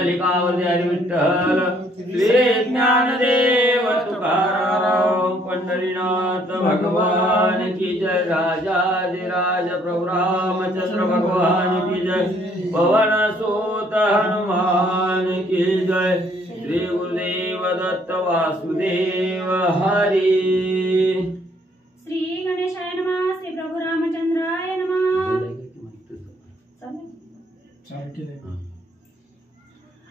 पुंडलिकावरती हरी विठ्ठल श्री ज्ञानदेव तुकाराम पंढरीनाथ भगवान की जय राजाधिराज प्रभु रामचंद्र भगवान की जय पवन सुत हनुमान की जय श्री गुरुदेव दत्त वासुदेव हरी श्री गणेशाय नमः श्री प्रभु रामचंद्राय नमः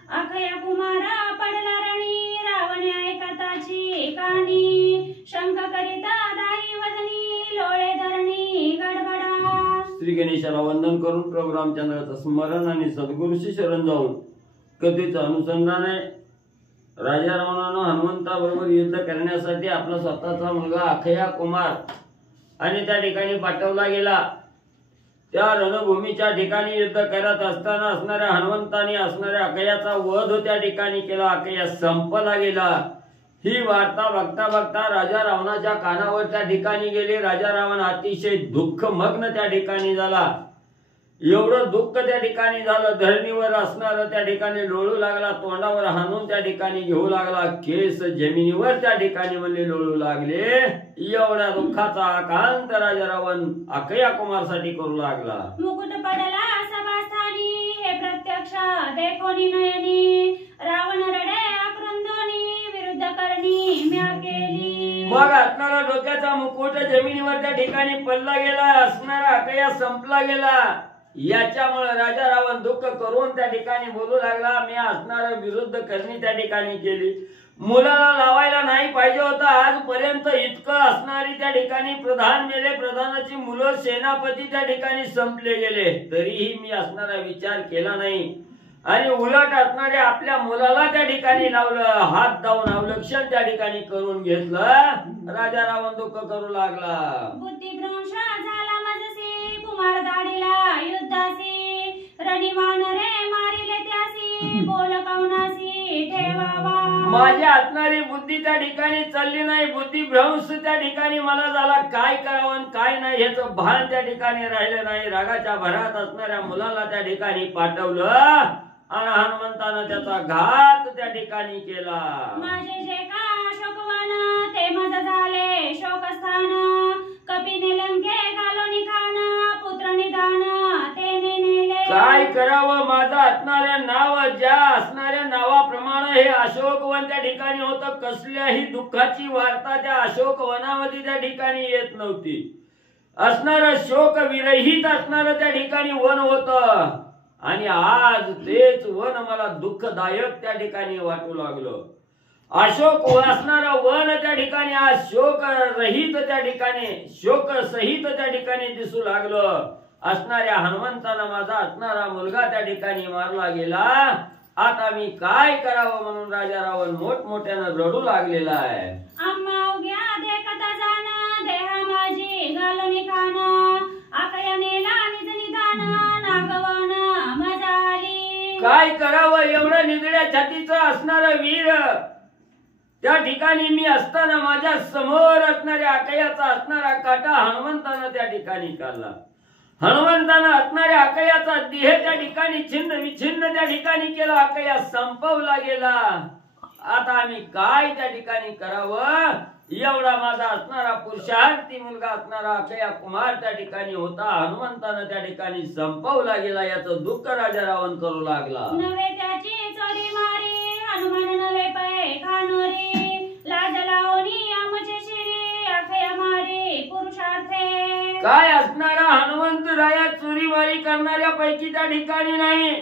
अखया कुमारा पडला रणी रावणे ऐकताची कहाणी शंख करिता दाई वदनी लोळे धरणी गडबडा श्री गणेशाला वंदन करून प्रभू रामचंद्राचं स्मरण आणि सद्गुरूशी शरण जाऊन कथेचं अनुसंधान आहे। राजा रावणानं हनुमंताबरोबर युद्ध करण्यासाठी आपला स्वतःचा मुलगा अखया कुमार आणि त्या ठिकाणी पाठवला गेला। त्या रणभूमीच्या ठिकाणी युद्ध करत असताना असणाऱ्या हनुमंताने असणाऱ्या अखयाचा वध त्या ठिकाणी केला। अखया संपला गेला। ही वार्ता बघता बघता राजा रावणाच्या कानावर त्या ठिकाणी गेली। राजा रावण अतिशय दुःखमग्न त्या ठिकाणी झाला। एवढं दुःख त्या ठिकाणी झालं, धरणीवर असणार त्या ठिकाणी लोळू लागला, तोंडावर हाणून त्या ठिकाणी घेऊ लागला, केस जमिनीवर त्या ठिकाणी म्हणले लोळू लागले। एवढ्या दुःखाचा आकांत राजा रावण अखया कुमार साठी करू लागला। मुकुट पडला सभास्थानी हे प्रत्यक्ष देखोनी नयनी रावण रडे आक्रंदोनी विरुद्ध करणी म्या केली। मग असणारा डोक्याचा मुकुट जमिनीवर त्या ठिकाणी पडला गेला, असणारा अखया संपला गेला। याच्यामुळे राजा रावण दुःख करून त्या ठिकाणी बोलू लागला, मी असणारा विरुद्ध करणी त्या ठिकाणी केली। मुलाला लावायला नाही पाहिजे होता, आजपर्यंत इतकं असणारी त्या ठिकाणी प्रधान मेले, प्रधानाची मुलं सेनापती त्या ठिकाणी संपले गेले, तरीही मी असणारा विचार केला नाही आणि उलट असणारे आपल्या मुलाला त्या ठिकाणी लावलं, हात दावून अवलक्षण त्या ठिकाणी करून घेतलं। राजा रावण दुःख करू लागला। बुद्धिभ्रंश झाला माझसी कुमार दाडीला युद्धासी रणीवान रे मारिले त्यासी बोल कौनासी ठेवावा। माझ्या असणारी बुद्धी त्या ठिकाणी चालली नाही, बुद्धिभ्रंश त्या ठिकाणी मला झाला, काय करावं काय नाही याचं भान त्या ठिकाणी राहिलं नाही। रागाच्या भरात असणाऱ्या मुलाला त्या ठिकाणी पाठवलं आणि हनुमंतानं त्याचा घात त्या ठिकाणी केला। माझे जे का शोकवन ते मज झाले शोकस्थान कपीने लंके घालोनी खान पुत्र निदान तेने नेले। काय करावं, माझा असणाऱ्या नाव ज्या असणाऱ्या नावाप्रमाणे हे अशोकवन त्या ठिकाणी होतं, कसल्याही दुःखाची वार्ता त्या अशोकवनामध्ये त्या ठिकाणी येत नव्हती। असणारं शोक विरहित असणारं त्या ठिकाणी वन होतं आणि आज तेच वन मला दुःखदायक त्या ठिकाणी वाटू लागलं। अशोक असणारा वन त्या ठिकाणी आज शोक रहित त्या ठिकाणी शोक सहित त्या ठिकाणी दिसू लागलं। असणाऱ्या हनुमंतानं माझा असणारा मुलगा त्या ठिकाणी मारला गेला, आता मी काय करावं म्हणून राजा रावण मोठमोठ्यानं रडू लागलेला आहे। आम्हा उग्या देखता जाना देहा माझी घालोनी खान अखया नेला निज निदान नागवन मजाली। काय करावं, एवढं निगड्या छातीचं असणारं वीर त्या ठिकाणी मी असताना माझ्या समोर असणाऱ्या अखयाचा असणारा काटा हनुमंतानं त्या ठिकाणी काढला। हनुमंतानं असणाऱ्या अखयाचा देह त्या ठिकाणी छिन्न विछिन्न त्या ठिकाणी केला, अखया संपवला गेला। आता आम्ही काय त्या ठिकाणी करावं, एवढा माझा असणारा पुरुषार्थी मुलगा असणारा अखया कुमार त्या ठिकाणी होता, हनुमंतानं त्या ठिकाणी संपवला गेला, याचं दुःख राजा रावण करू लागला। नवे त्याची चोरी मारी हनुमान नवे पै खानोरी लाज लावणी आमचे शिरी अखया मारी पुरुषार्थे। काय असणारा हनुमंत राया चोरीमारी करणाऱ्या पैकी त्या ठिकाणी नाही,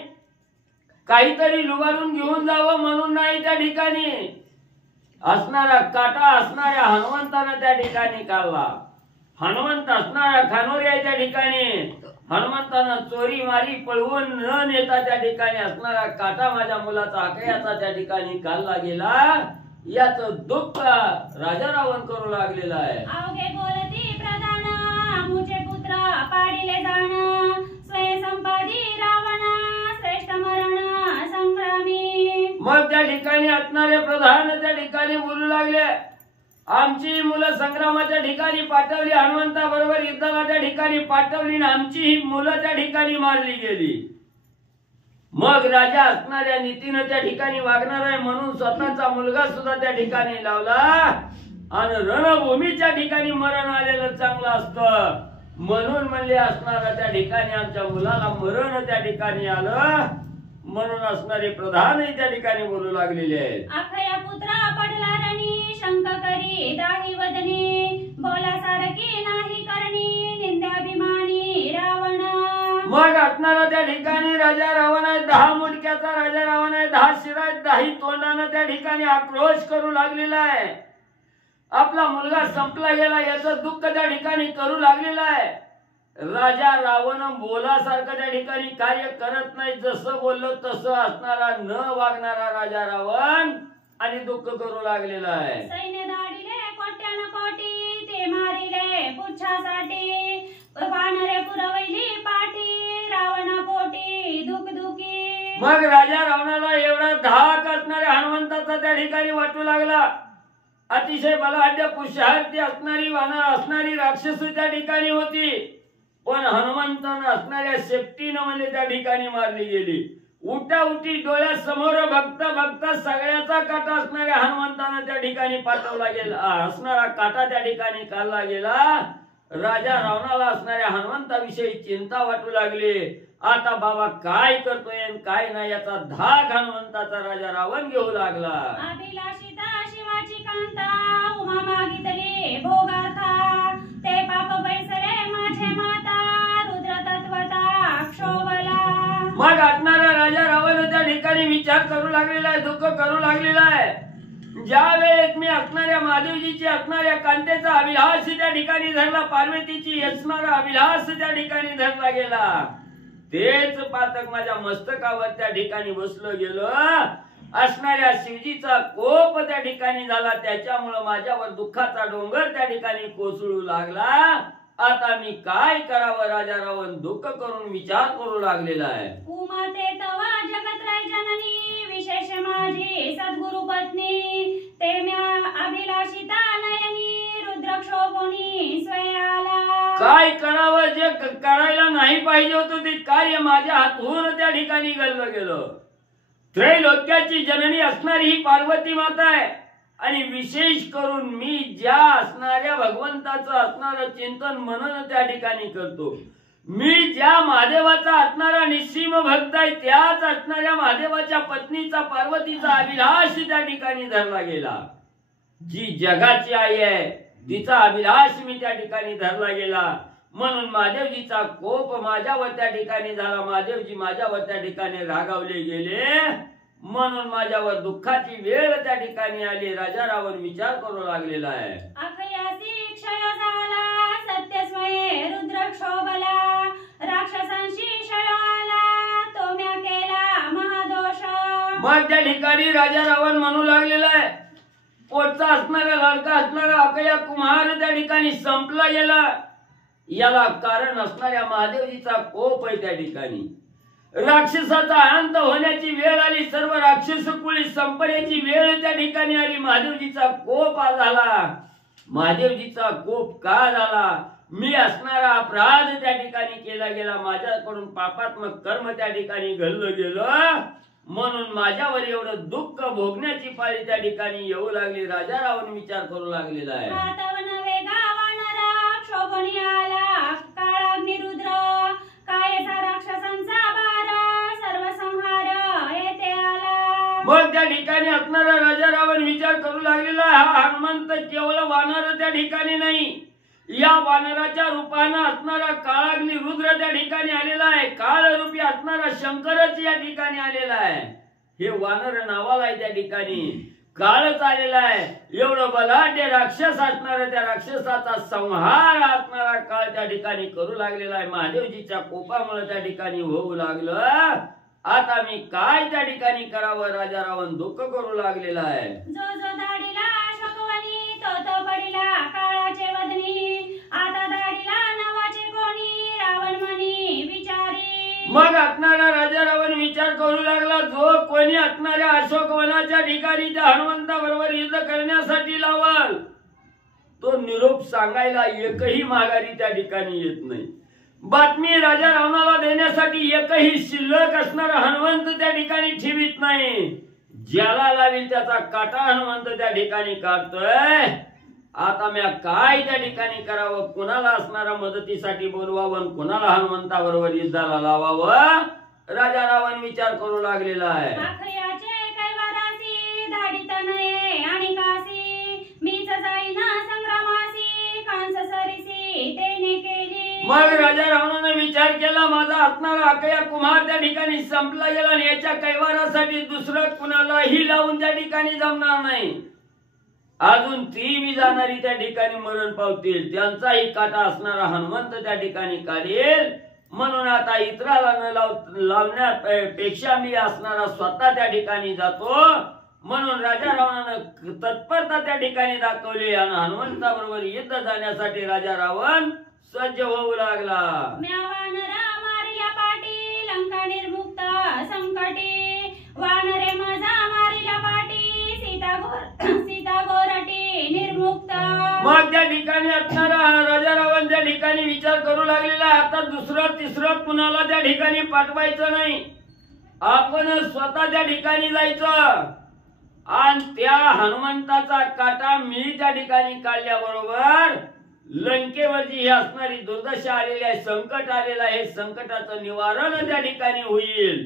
काहीतरी लुबाडून घेऊन जावं म्हणून नाही त्या ठिकाणी असणारा काटा असणाऱ्या हनुमंतानं त्या ठिकाणी काढला। हनुमंत असणारा खानोरी आहे त्या ठिकाणी, हनुमंतानं चोरी मारी पळवून न नेता त्या ठिकाणी असणारा काटा माझ्या मुलाचा अखयाचा त्या ठिकाणी काढला गेला, याचं दुःख राजा रावण करू लागलेला आहे। अवघे बोलती प्रधान मुझे पुत्र पाडिले जाण स्वय संपादी रावण श्रेष्ठ मरण संग्रामी। मग त्या ठिकाणी असणारे प्रधान त्या ठिकाणी बोलू लागले, आमची मुलं संग्रामाच्या ठिकाणी पाठवली, हनुमंता बरोबर युद्धाला त्या ठिकाणी पाठवली, आमची ही मुलं त्या ठिकाणी मारली गेली। मग राजा असणाऱ्या नीतीनं त्या ठिकाणी वागणार आहे म्हणून स्वतःचा मुलगा सुद्धा त्या ठिकाणी लावला आणि रणभूमीच्या ठिकाणी मरण आलेलं चांगलं असतं म्हणून म्हणले असणारा त्या ठिकाणी आमच्या मुलाला मरण त्या ठिकाणी आलं म्हणून असणारे प्रधानही त्या ठिकाणी बोलू लागलेले आहेत. अखया पुत्रा पडला रणी शंक करी दाही वदनी बोला सारखी नाही करणी निंद्याभिमानी रावण. मग असणारा त्या ठिकाणी राजा रावण आहे 10 मुंडक्याचा राजा रावण आहे 10 शिरा 10 तोंडानं त्या ठिकाणी आक्रोश करू लागलेला आहे. आपला मुलगा संपला गेला याचं दुःख त्या ठिकाणी करू लागलेला आहे. राजा रावण बोलासारखं त्या ठिकाणी कार्य करत नाही जसं बोललो तसं असणारा न वागणारा राजा रावण आणि दुःख करू लागलेला आहे. सैन्य दाडिले कोट्यान कोटी ते मारिले पुच्छासाठी वानरे पुरवली पाठी रावणा पोटी दुखदुखी. मग राजा रावणाला एवढा धाक असणाऱ्या हनुमंताचा त्या ठिकाणी वाटू लागला. अतिशय बलाढ्य पुरुषार्थी असणारी राक्षस त्या ठिकाणी होती पण हनुमंतानं असणाऱ्या सेफ्टीनं म्हणजे त्या ठिकाणी मारली गेली. उठी डोळ्यासमोर बघता सगळ्याचा काटा असणाऱ्या हनुमंतानं त्या ठिकाणी पाठवला गेला. असणारा काटा त्या ठिकाणी काढला गेला. राजा रावणाला असणाऱ्या हनुमंताविषयी चिंता वाटू लागली. आता बाबा काय करतोय आणि काय नाही याचा धाक हनुमंताचा राजा रावण घेऊ लागला. अभिलाषिता शिवाची कांता उमा मागितली भोगार्था ते पाप बैसले माझे माता रुद्र तत्वता क्षोभला. मग असणारा राजा रावण त्या ठिकाणी विचार करू लागलेला आहे दुःख करू लागलेला आहे. ज्या वेळेस मी असणाऱ्या महादेवजीची असणाऱ्या कांतेचा अभिलाष त्या ठिकाणी धरला पार्वतीची असणारा अभिलाष त्या ठिकाणी धरला गेला तेच पातक माझ्या मस्तकावर त्या ठिकाणी बसलं गेलं. असणाऱ्या शिवजीचा कोप त्या ठिकाणी झाला त्याच्यामुळे माझ्यावर दुःखाचा डोंगर त्या ठिकाणी कोसळू लागला. आता मी काय करावं राजा रावण दुःख करून विचार करू लागलेला आहे. उमाते तवा जगत्राय जननी विशेष माझी सद्गुरु पत्नी ते म्या अभिलाषिता नयनी रुद्रक्षोभोनी स्वयाला. काय करावं जे करायला नाही पाहिजे होतं ते कार्य माझ्या हातून त्या ठिकाणी घडलं गेलं. त्रैलोक्याची जननी असणारी ही पार्वती माता आहे आणि विशेष करून मी ज्या असणाऱ्या भगवंताचं असणारं चिंतन मनन त्या ठिकाणी करतो. मी ज्या महादेवाचा असणारा निस्सीम भक्त आहे त्याच असणाऱ्या महादेवाच्या पत्नीचा पार्वतीचा अभिलाष त्या ठिकाणी धरला गेला. जी जगाची आई आहे तिचा अभिलाष मी त्या ठिकाणी धरला गेला म्हणून महादेवजीचा कोप माझ्यावर त्या ठिकाणी झाला. महादेवजी माझ्यावर त्या ठिकाणी रागावले गेले म्हणून माझ्यावर दुःखाची वेळ त्या ठिकाणी आली. राजा रावण विचार करू लागलेला आहे. अखयासी क्षय झाला सत्य स्वये रुद्र क्षोभला राक्षसांशी क्षय आला तो म्या केला महादोष. मग त्या ठिकाणी राजा रावण म्हणू लागलेला आहे पोटचा असणारा लाडका असणारा अखया कुमार त्या ठिकाणी संपला गेला. याला कारण असणाऱ्या महादेवजीचा कोप आहे. त्या ठिकाणी राक्षसाचा अंत होण्याची वेळ आली. सर्व राक्षस कुळी संपण्याची वेळ त्या ठिकाणी आली. महादेवजीचा कोप झाला. महादेवजीचा कोप का झाला? मी असणारा अपराध त्या ठिकाणी केला गेला. माझ्याकडून पापात्मक कर्म त्या ठिकाणी घडलं गेलं म्हणून माझ्यावर एवढं दुःख भोगण्याची पाळी त्या ठिकाणी येऊ लागली. राजा रावण विचार करू लागलेला आहे. क्षोभणी आला काळाग्निरुद्र कायचा राक्षसांचा भार सर्व संहार येथे आला. मग त्या ठिकाणी असणारा राजा रावण विचार करू लागलेला हा हनुमंत केवळ वानर त्या ठिकाणी नाही या वानराच्या रूपानं असणारा काळाग्नी रुद्र त्या ठिकाणी आलेला आहे. काळ रूपी असणारा शंकरच या ठिकाणी आलेला आहे. हे वानर नावाला आहे त्या ठिकाणी काळच आलेला आहे. एवढं बलाढ्य राक्षस असणारा त्या राक्षसाचा संहार असणारा काळ त्या ठिकाणी करू लागलेला आहे. महादेवजीच्या कोपामुळे त्या ठिकाणी होऊ लागलं. आता मी काय त्या ठिकाणी करावं राजा रावण दुःख करू लागलेला आहे. जो जो दाढीला शोकवणी तो तो पडिला काळाचे वदनी आता दाढीला नवाचे कोणी रावण म्हणी विचारी. मग असणारा राजा रावण विचार करू लागला जो कोणी असणाऱ्या अशोकवनाच्या ठिकाणी त्या हनुमंता बरोबर युद्ध करण्यासाठी लावल तो निरोप सांगायला एकही माघारी त्या ठिकाणी येत नाही. बातमी राजा रावणाला देण्यासाठी एकही शिल्लक असणारा हनुमंत त्या ठिकाणी ठेवीत नाही. ज्याला लावील त्याचा काटा हनुमंत त्या ठिकाणी काढतोय. आता मी काय त्या ठिकाणी करावं, कुणाला असणारा मदतीसाठी बोलवावं, कुणाला हनुमंताबरोबर युद्धाला लावावं, राजा रावण विचार करू लागलेला आहे. मग राजा रावणाने विचार केला, माझा असणारा अकया कुमार त्या ठिकाणी संपला गेला आणि याच्या कैवारासाठी दुसरं कुणालाही लावून त्या ठिकाणी जमणार नाही. अजून ती मी जाणारी त्या ठिकाणी मरण पावतील. त्यांचाही काटा असणारा हनुमंत त्या ठिकाणी काढेल. म्हणून आता इतराला न लावण्यापेक्षा मी असणारा स्वतः त्या ठिकाणी जातो. म्हणून राजा रावणानं तत्परता त्या ठिकाणी दाखवली आणि हनुमंताबरोबर युद्ध जाण्यासाठी राजा रावण सज्ज होऊ लागला. मारिल्या पाटी लंका निर्मुक्त संकटी, वानरे माझा मारिल्या पाटी सीता गोरटी निर्मुक्त. मग त्या ठिकाणी असणारा राजा रावण त्या ठिकाणी विचार करू लागलेला, आता दुसरं तिसरं कुणाला त्या ठिकाणी पाठवायचं नाही, आपण स्वतः त्या ठिकाणी जायचं आणि त्या हनुमंताचा काटा मी त्या ठिकाणी काढल्याबरोबर लंकेवरची ही असणारी दुर्दशा आलेली आहे, संकट आलेलं आहे, संकटाचं निवारण त्या ठिकाणी होईल.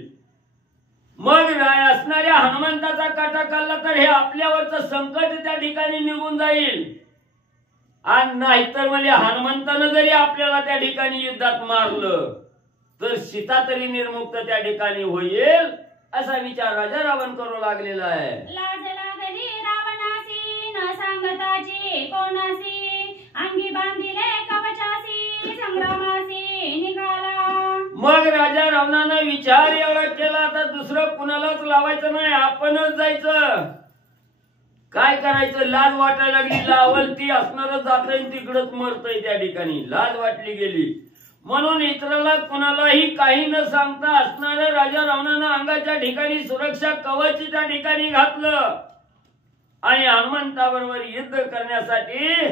मग असणाऱ्या हनुमंताचा काटा काढला तर हे आपल्यावरचं संकट त्या ठिकाणी निघून जाईल. आणि नाहीतर म्हणजे हनुमंतानं जरी आपल्याला त्या ठिकाणी युद्धात मारलं तर सीता तरी निर्मुक्त त्या ठिकाणी होईल, असा विचार राजा रावण करू लागलेला आहे. लाज लागली रावणासी न सांगताची कोणासी, अंगी बांधिले कवचासी संग्रामासी निघाला. मग राजा रावणानं विचार एवढा केला, आता दुसरं कुणालाच लावायचं नाही, आपणच जायचं. काय करायचं, लाज वाटायला लागली, लावल ती असणार जातय तिकडच मरतय त्या ठिकाणी, लाज वाटली गेली. म्हणून इतराला कुणालाही काही न सांगता असणाऱ्या राजा रावणानं अंगाच्या ठिकाणी सुरक्षा कवच त्या ठिकाणी घातलं आणि हनुमंताबरोबर युद्ध करण्यासाठी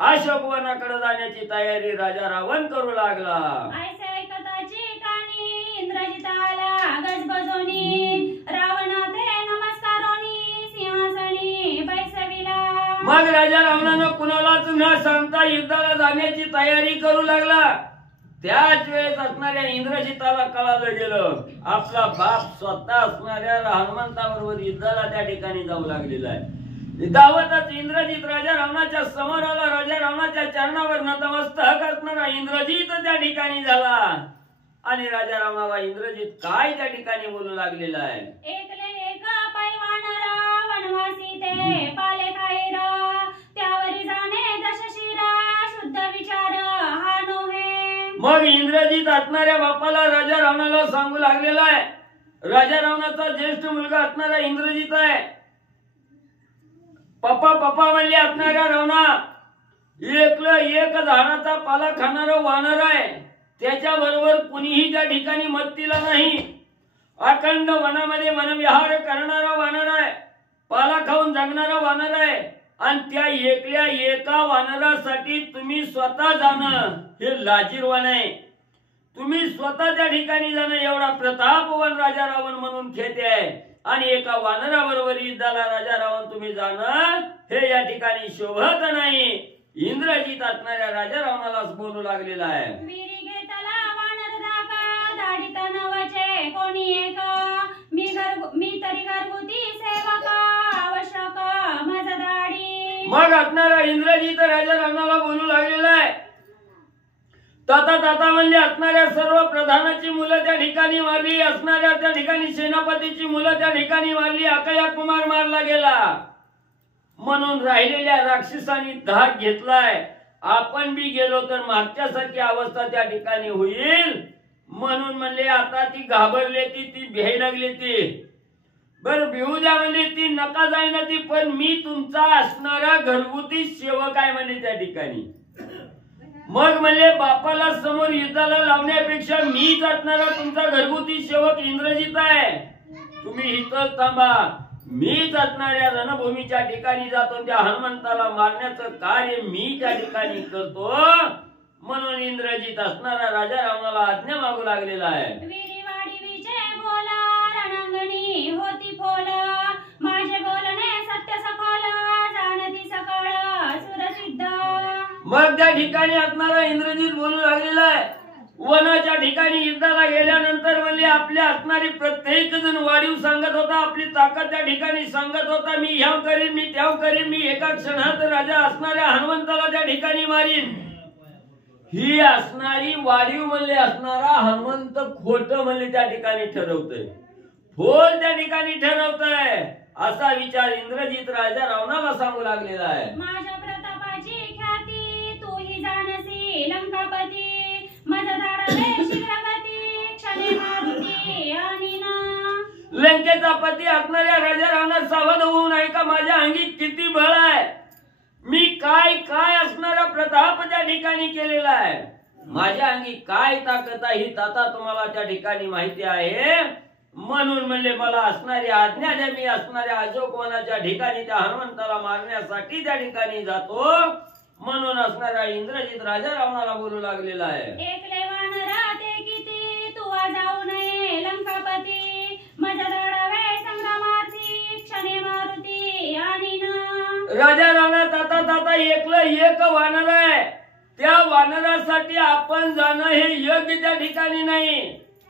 अशोकवनाकडे जाण्याची तयारी राजा रावण करू लागला. ऐकताची कानी इंद्रजिताला गजबजोनी, रावणाते नमस्कारोनी सिंहासनी बैसविला. मग राजा रावणानं कुणालाच न सांगता युद्धाला जाण्याची तयारी करू लागला. त्याच वेळेस असणाऱ्या इंद्रजिताला कळालं गेलं, आपला बाप स्वतः असणाऱ्या हनुमंताबरोबर युद्धाला त्या ठिकाणी जाऊ लागलेला आहे. धावतच इंद्रजित राजा रावणाच्या समोर आला. राजा रावणाच्या चरणावर नतमस्तक असणारा इंद्रजित त्या ठिकाणी झाला आणि राजा रावणाला इंद्रजित काय त्या ठिकाणी बोलू लागलेला आहे. एकले एक पैवानरा वनवासी ते पाले खाईर, त्यावरी जाणे दशशिरा शुद्ध विचार हा नोहे. मग इंद्रजित असणाऱ्या बापाला राजा रावणाला सांगू लागलेला आहे. राजा रावणाचा ज्येष्ठ मुलगा असणारा इंद्रजित आहे. पप्पा पप्पा म्हणले असणाऱ्या रावणा, एकलं एक झाडाचा पाला खाणारा वानर आहे, त्याच्या बरोबर कुणीही त्या ठिकाणी मदतीला नाही. अखंड वनामध्ये वनविहार करणारा वानर आहे, पाला खाऊन जगणारा वानर आहे आणि त्या एकल्या एका वानरासाठी तुम्ही स्वतः जाणं हे लाजीरवाण आहे. तुम्ही स्वतः त्या ठिकाणी जाणं एवढा प्रतापवान राजा रावण म्हणून ख्याती आहे आणि एका वानराबरोबर युद्धाला राजा रावण तुम्ही जाणं हे या ठिकाणी शोभत नाही. इंद्रजित असणाऱ्या राजा रावणालाच बोलू लागलेला आहे. कोणी एक मी तरी घरगुती सेवक आवश्यक माझा दाढी. मग असणारा इंद्रजित राजा रावणाला बोलू लागलेला आहे. ताता म्हणजे असणाऱ्या सर्व प्रधानाची मुलं त्या ठिकाणी मारली, असणाऱ्या त्या ठिकाणी सेनापतीची मुलं त्या ठिकाणी मारली, अकया कुमार मारला गेला. म्हणून राहिलेल्या राक्षसांनी धाक घेतलाय, आपण बी गेलो तर मागच्यासारखी अवस्था त्या ठिकाणी होईल. म्हणून म्हणले आता ती घाबरले, ती भ्यायला लागली. ती बर भिवू द्या म्हणले, ती नका जाईना ती, पण मी तुमचा असणारा घरगुती सेवक आहे म्हणले त्या ठिकाणी. मग म्हणले बापाला समोर युद्धाला लावण्यापेक्षा मीच असणारा तुमचा घरगुती सेवक इंद्रजित आहे, तुम्ही इथंच थांबा. मीच असणाऱ्या रणभूमीच्या ठिकाणी जातो, त्या हनुमंताला मारण्याचं कार्य मी त्या ठिकाणी करतो. म्हणून इंद्रजित असणारा राजा रावणाला आज्ञा मागू लागलेला आहे. विहिरीवाडी विजय बोला रणांगणी होती फोल माझे बोलणे सत्य सखोल जाणती सकळ सुरसिद्ध. मग त्या ठिकाणी असणारा इंद्रजित बोलू लागलेला आहे. वनाच्या ठिकाणी युद्धाला गेल्यानंतर म्हणजे आपल्या असणारी प्रत्येक जण वाढीव सांगत होता, आपली ताकद त्या ठिकाणी सांगत होता. मी ह्याव करीन, मी त्याव करीन, मी एका क्षणात राजा असणाऱ्या हनुमंताला त्या ठिकाणी मारीन. ही असणारी वाढीव म्हणले असणारा हनुमंत खोट म्हणले त्या ठिकाणी ठरवतोय, फोल त्या ठिकाणी ठरवतोय, असा विचार इंद्रजित राजा रावणाला सांगू लागलेला आहे. माझ्या प्रतापाची ख्याती तूही जाणसी लंकापती माझा धाडले शीघ्रगती क्षणे मारुती आणि ना. लंकेचा पती असणाऱ्या राजा रावणा सावध होऊ नये का माझ्या अंगी किती बळ आहे, मी काय काय असणारा प्रताप त्या ठिकाणी केलेला आहे, माझ्या अंगी काय ताकद आहे ही आता तुम्हाला त्या ठिकाणी माहिती आहे. म्हणून म्हणले मला असणारी आज्ञा द्या, मी असणाऱ्या अशोकवनाच्या ठिकाणी त्या हनुमंताला मारण्यासाठी त्या ठिकाणी जातो. म्हणून असणारा इंद्रजित राजा रावणाला बोलू लागलेला आहे. एकले वानरा ते किती तू जाऊ नये लंकापती माझा धाडावे संग्रामार्थी क्षणे मारुती आणि ना. राजा रावणात आता ताता एकलं एक वानर आहे, त्या वानरासाठी आपण जाणं हे योग्य त्या ठिकाणी नाही.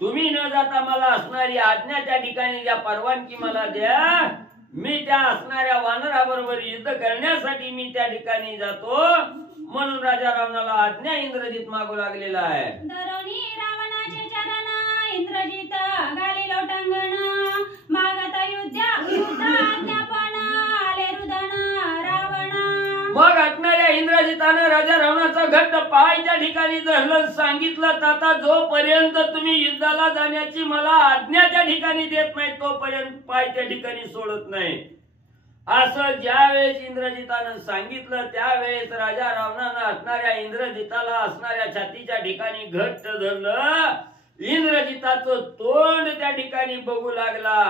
तुम्ही न जाता मला असणारी आज्ञा त्या ठिकाणी द्या, परवानगी मला द्या, मी त्या असणाऱ्या वानराबरोबर युद्ध करण्यासाठी मी त्या ठिकाणी जातो. म्हणून राजा रावणाला आज्ञा इंद्रजित मागू लागलेला आहे. दरोनी रावणाचे चरण इंद्रजित गाली लोटांगण मागत युद्ध आज्ञापन आले रुदन रावण. मग असणाऱ्या इंद्रजितानं राजा रावणाचा घट्ट पाय त्या ठिकाणी धरलं, सांगितलं ताता जोपर्यंत तुम्ही युद्धाला जाण्याची मला आज्ञा त्या ठिकाणी देत नाही तोपर्यंत पाय त्या ठिकाणी सोडत नाही. असं ज्या वेळेस इंद्रजितानं सांगितलं त्यावेळेस राजा रावणानं असणाऱ्या इंद्रजिताला असणाऱ्या छातीच्या ठिकाणी घट्ट धरलं. इंद्रजिताचं तोंड त्या ठिकाणी बघू लागला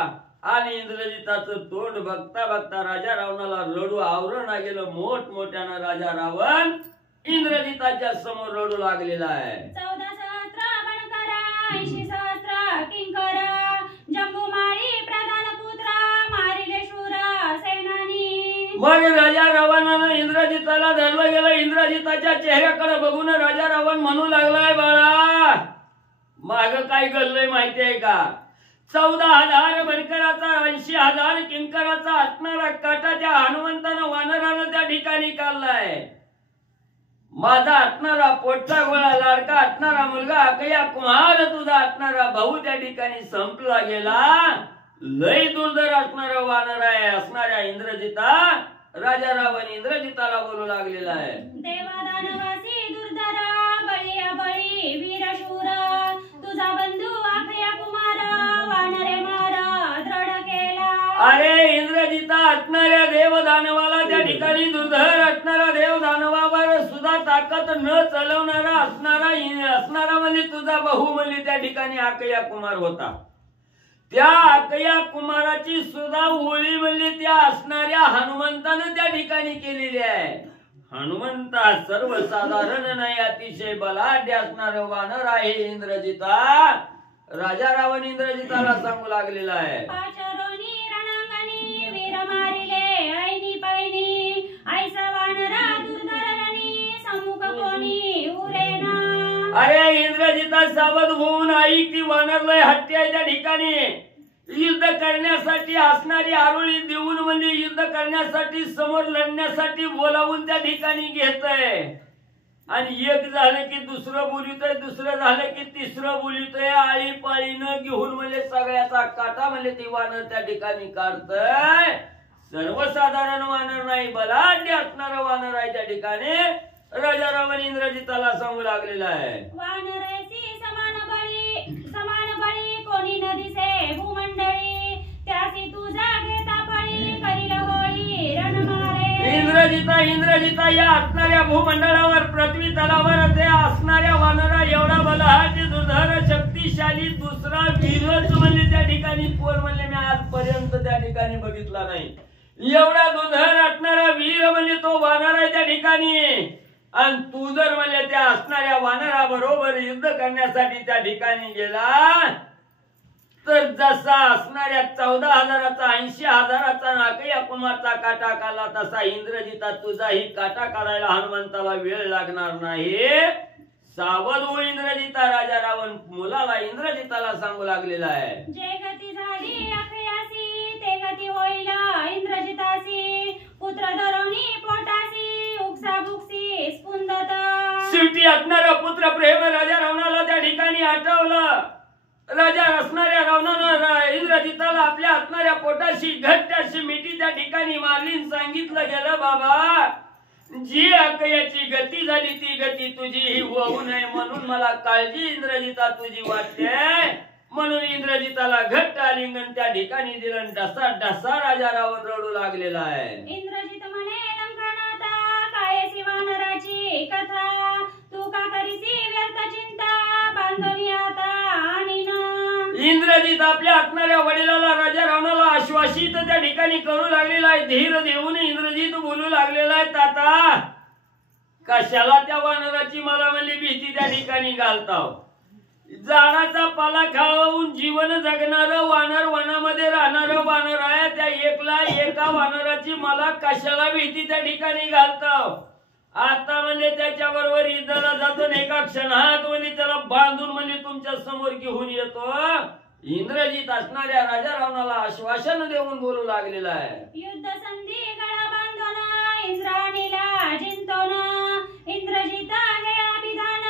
आणि इंद्रजिताचं तोंड बघता बघता राजा रावणाला रडू आवरण गेलं. मोठमोठ्यानं राजा रावण इंद्रजिताच्या समोर रडू लागलेला आहे. 14 सहस्त्र बनकर 80 सहस्त्र किंकर जंबुमाळी प्रधान पुत्र मारिले शूर सेनानी. मग राजा रावणानं इंद्रजिताला धरलं गेलं. इंद्रजिताच्या चेहऱ्याकडे बघून राजा रावण म्हणू लागलाय, बाळा माग काय घडलंय माहिती आहे का, 14,000 बनकराचा 80,000 किंकराचा असणारा काटा त्या हनुमंतानं वानरानं त्या ठिकाणी काढलाय. माझा असणारा पोटचा गोळा लाडका असणारा मुलगा अकया कुमार तुझा असणारा भाऊ त्या ठिकाणी संपला गेला. लय दुर्धर असणारा वानर आहे असणाऱ्या इंद्रजिता. राजा रावण इंद्रजिताला बोलू लागलेला आहे. देवादानवासी दुर्धर बळी बळी वीरशूर तुझा बंधू अकया कुमार वानरे मार दृढ केला. अरे इंद्रजिता असणाऱ्या देव दानवाला त्या ठिकाणी दुर्धर असणारा देव दानवावर सुद्धा ताकद न चालवणारा असणारा म्हणजे तुझा भाऊ म्हणजे त्या ठिकाणी अकया कुमार होता. त्या अकया कुमाराची सुद्धा होळी म्हणजे त्या असणाऱ्या हनुमंतानं त्या ठिकाणी केलेली आहे. हनुमंता सर्वसाधारण नाही, अतिशय बलाढ्य असणारं वानर आहे इंद्रजिता. राजा रावण इंद्रजिताला सांगू लागलेला आहे. पाचरोनी रणांगणी वीर मारिले ऐनी पैनी ऐसा वानरा दुर्धरणी सम्मुख कोणी उरेना. अरे इंद्रजिता सावध होऊन आई ती वानर लय हट्टी आहे त्या ठिकाणी. युद्ध करण्यासाठी असणारी आरोळी देऊन म्हणजे युद्ध करण्यासाठी समोर लढण्यासाठी बोलावून त्या ठिकाणी घेतय. आणि एक झालं की दुसरं बोलितोय, दुसरं झालं की तिसरं बोलितोय. आळी पाळीनं घेऊन म्हणजे सगळ्याचा काटा म्हणजे ती वानर त्या ठिकाणी काढतय. सर्वसाधारण वानर नाही, बलाढ्य असणारं वानर आहे त्या ठिकाणी. राजा रावण इंद्रजिताला सांगू लागलेला आहे. वानरैसी समान बळी कोणी न दिसे भूमंडळी त्यासी तुझा घेता फळी करील होळी रणमाळे. इंद्रजिता या असणाऱ्या भूमंडळावर पृथ्वी तलावर ते असणाऱ्या वानरा एवढा बलाढ्य दुर्धर शक्तिशाली दुसरा वीरच म्हणजे त्या ठिकाणी कोण म्हणले मी आजपर्यंत त्या ठिकाणी बघितला नाही. एवढा दुर्धर असणारा वीर म्हणजे तो वानर आहे त्या ठिकाणी. आणि तू जर म्हणजे त्या असणाऱ्या वानराबरोबर युद्ध करण्यासाठी त्या ठिकाणी गेला तर जसा असणाऱ्या 14,000चा 80,000चा नाकया कुमारचा काटा काढला तसा इंद्रजिता तुझाही काटा काढायला हनुमंताला वेळ लागणार नाही. सावध हो इंद्रजिता. राजा रावण मुलाला इंद्रजिताला सांगू लागलेला आहे. जे गती झाली अखयासी ते गती होईल इंद्रजितासी. पुत्र धरोणी पोटासी उक्सा बुक्सी स्पुंदत. शेवटी असणारा पुत्र प्रेम राजा रावणाला त्या ठिकाणी आठवलं. राजा असणाऱ्या रावणानं इंद्रजिताला आपल्या असणाऱ्या पोटाशी घट्ट अशी मिठी त्या ठिकाणी मारली. सांगितलं गेलं बाबा जी अकयाची गती झाली ती गती तुझी ही होऊ नये म्हणून मला काळजी इंद्रजिता तुझी वाटते. म्हणून इंद्रजिताला घट्ट आलिंगन त्या ठिकाणी दिलं. डसा डसा राजा रावण रडू लागलेला आहे. इंद्रजित म्हणे लंकानाथा कायसी वानराची कथा. तू का करीसी व्यर्थ चिंता बांधोनी आता आणि ना. इंद्रजित आपल्या असणाऱ्या वडिलाला राजा रावणाला आश्वासित त्या ठिकाणी करू लागलेला आहे. धीर देऊन इंद्रजित बोलू लागलेला आहे. ताता कशाला त्या वानराची मला म्हणली भीती त्या ठिकाणी घालताव. झाडाचा पाला खाऊन जीवन जगणार वानर वनामध्ये राहणार वानर आहे. त्या एका वानराची मला कशाला भीती त्या ठिकाणी घालताव. आता म्हणजे त्याच्या बरोबर युद्धाला जातो एका क्षणात म्हणजे त्याला बांधून म्हणजे तुमच्या समोर घेऊन येतो. इंद्रजित असणाऱ्या राजा रावणाला आश्वासन देऊन बोलू लागलेला आहे. युद्ध संधी गळा बांधोना इंद्राणीला जिंतोना. इंद्रजित हे अभिधान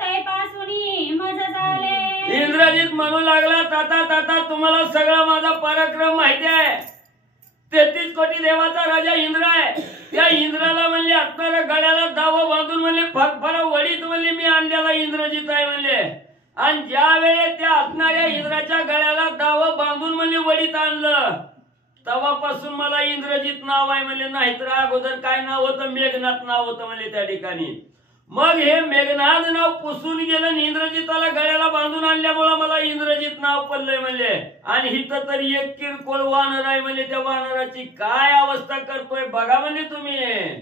तैपासूनी मज झाले. इंद्रजित म्हणू लागला ताता ताता तुम्हाला सगळा माझा पराक्रम माहिती आहे. 33 कोटी देवाचा राजा इंद्र आहे. त्या इंद्राला म्हणले असणाऱ्या गळ्याला दावा बांधून म्हणले फरफरा वडीत म्हणले मी आणलेला इंद्रजित आहे म्हणले. आणि ज्या वेळेस त्या असणाऱ्या इंद्राच्या गळ्याला दावा बांधून म्हणले वडीत आणलं तेव्हापासून मला इंद्रजित नाव आहे म्हणले. नाहीतर अगोदर काय नाव होतं मेघनाथ नाव होतं म्हणले त्या ठिकाणी. मग हे मेघनाथ नाव पुसून गेलं आणि इंद्रजिताला गळ्याला बांधून आणल्यामुळे मला इंद्रजित नाव पडलंय म्हणले. आणि हिथं तरी एक किरकोळ वानर आहे म्हणले. त्या वानराची काय अवस्था करतोय बघा म्हणले तुम्ही.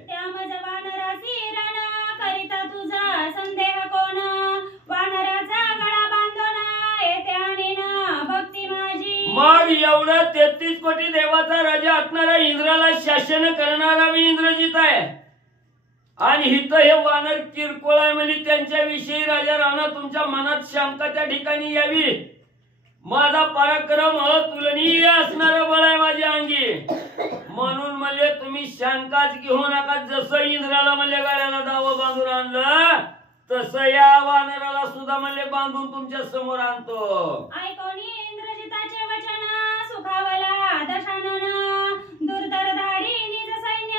त्या मज वानरासी रण करिता तुझा संदेह कोण. वानराचा गळा बांधोना येते आणि ना भक्ती माझी. मग एवढं 33 कोटी देवाचा राजा असणारा इंद्राला शासन करणारा मी इंद्रजित आहे. आणि हिथं हे वानर किरकोळ आहे म्हणजे त्यांच्याविषयी राजा रावणा तुमच्या मनात शंका त्या ठिकाणी यावी. माझा पराक्रम तुलनीय असणारा बळ आहे माझ्या अंगी. म्हणून म्हणजे तुम्ही शंकाच घेऊ नका. जसं इंद्राला म्हणजे गळ्याला दावा बांधून आणलं तसं या वानराला सुद्धा म्हणजे बांधून तुमच्या समोर आणतो. ऐकोनी इंद्रजिताचे वचन सुखावला दशानन. दुर्धर धाडी निज सैन्य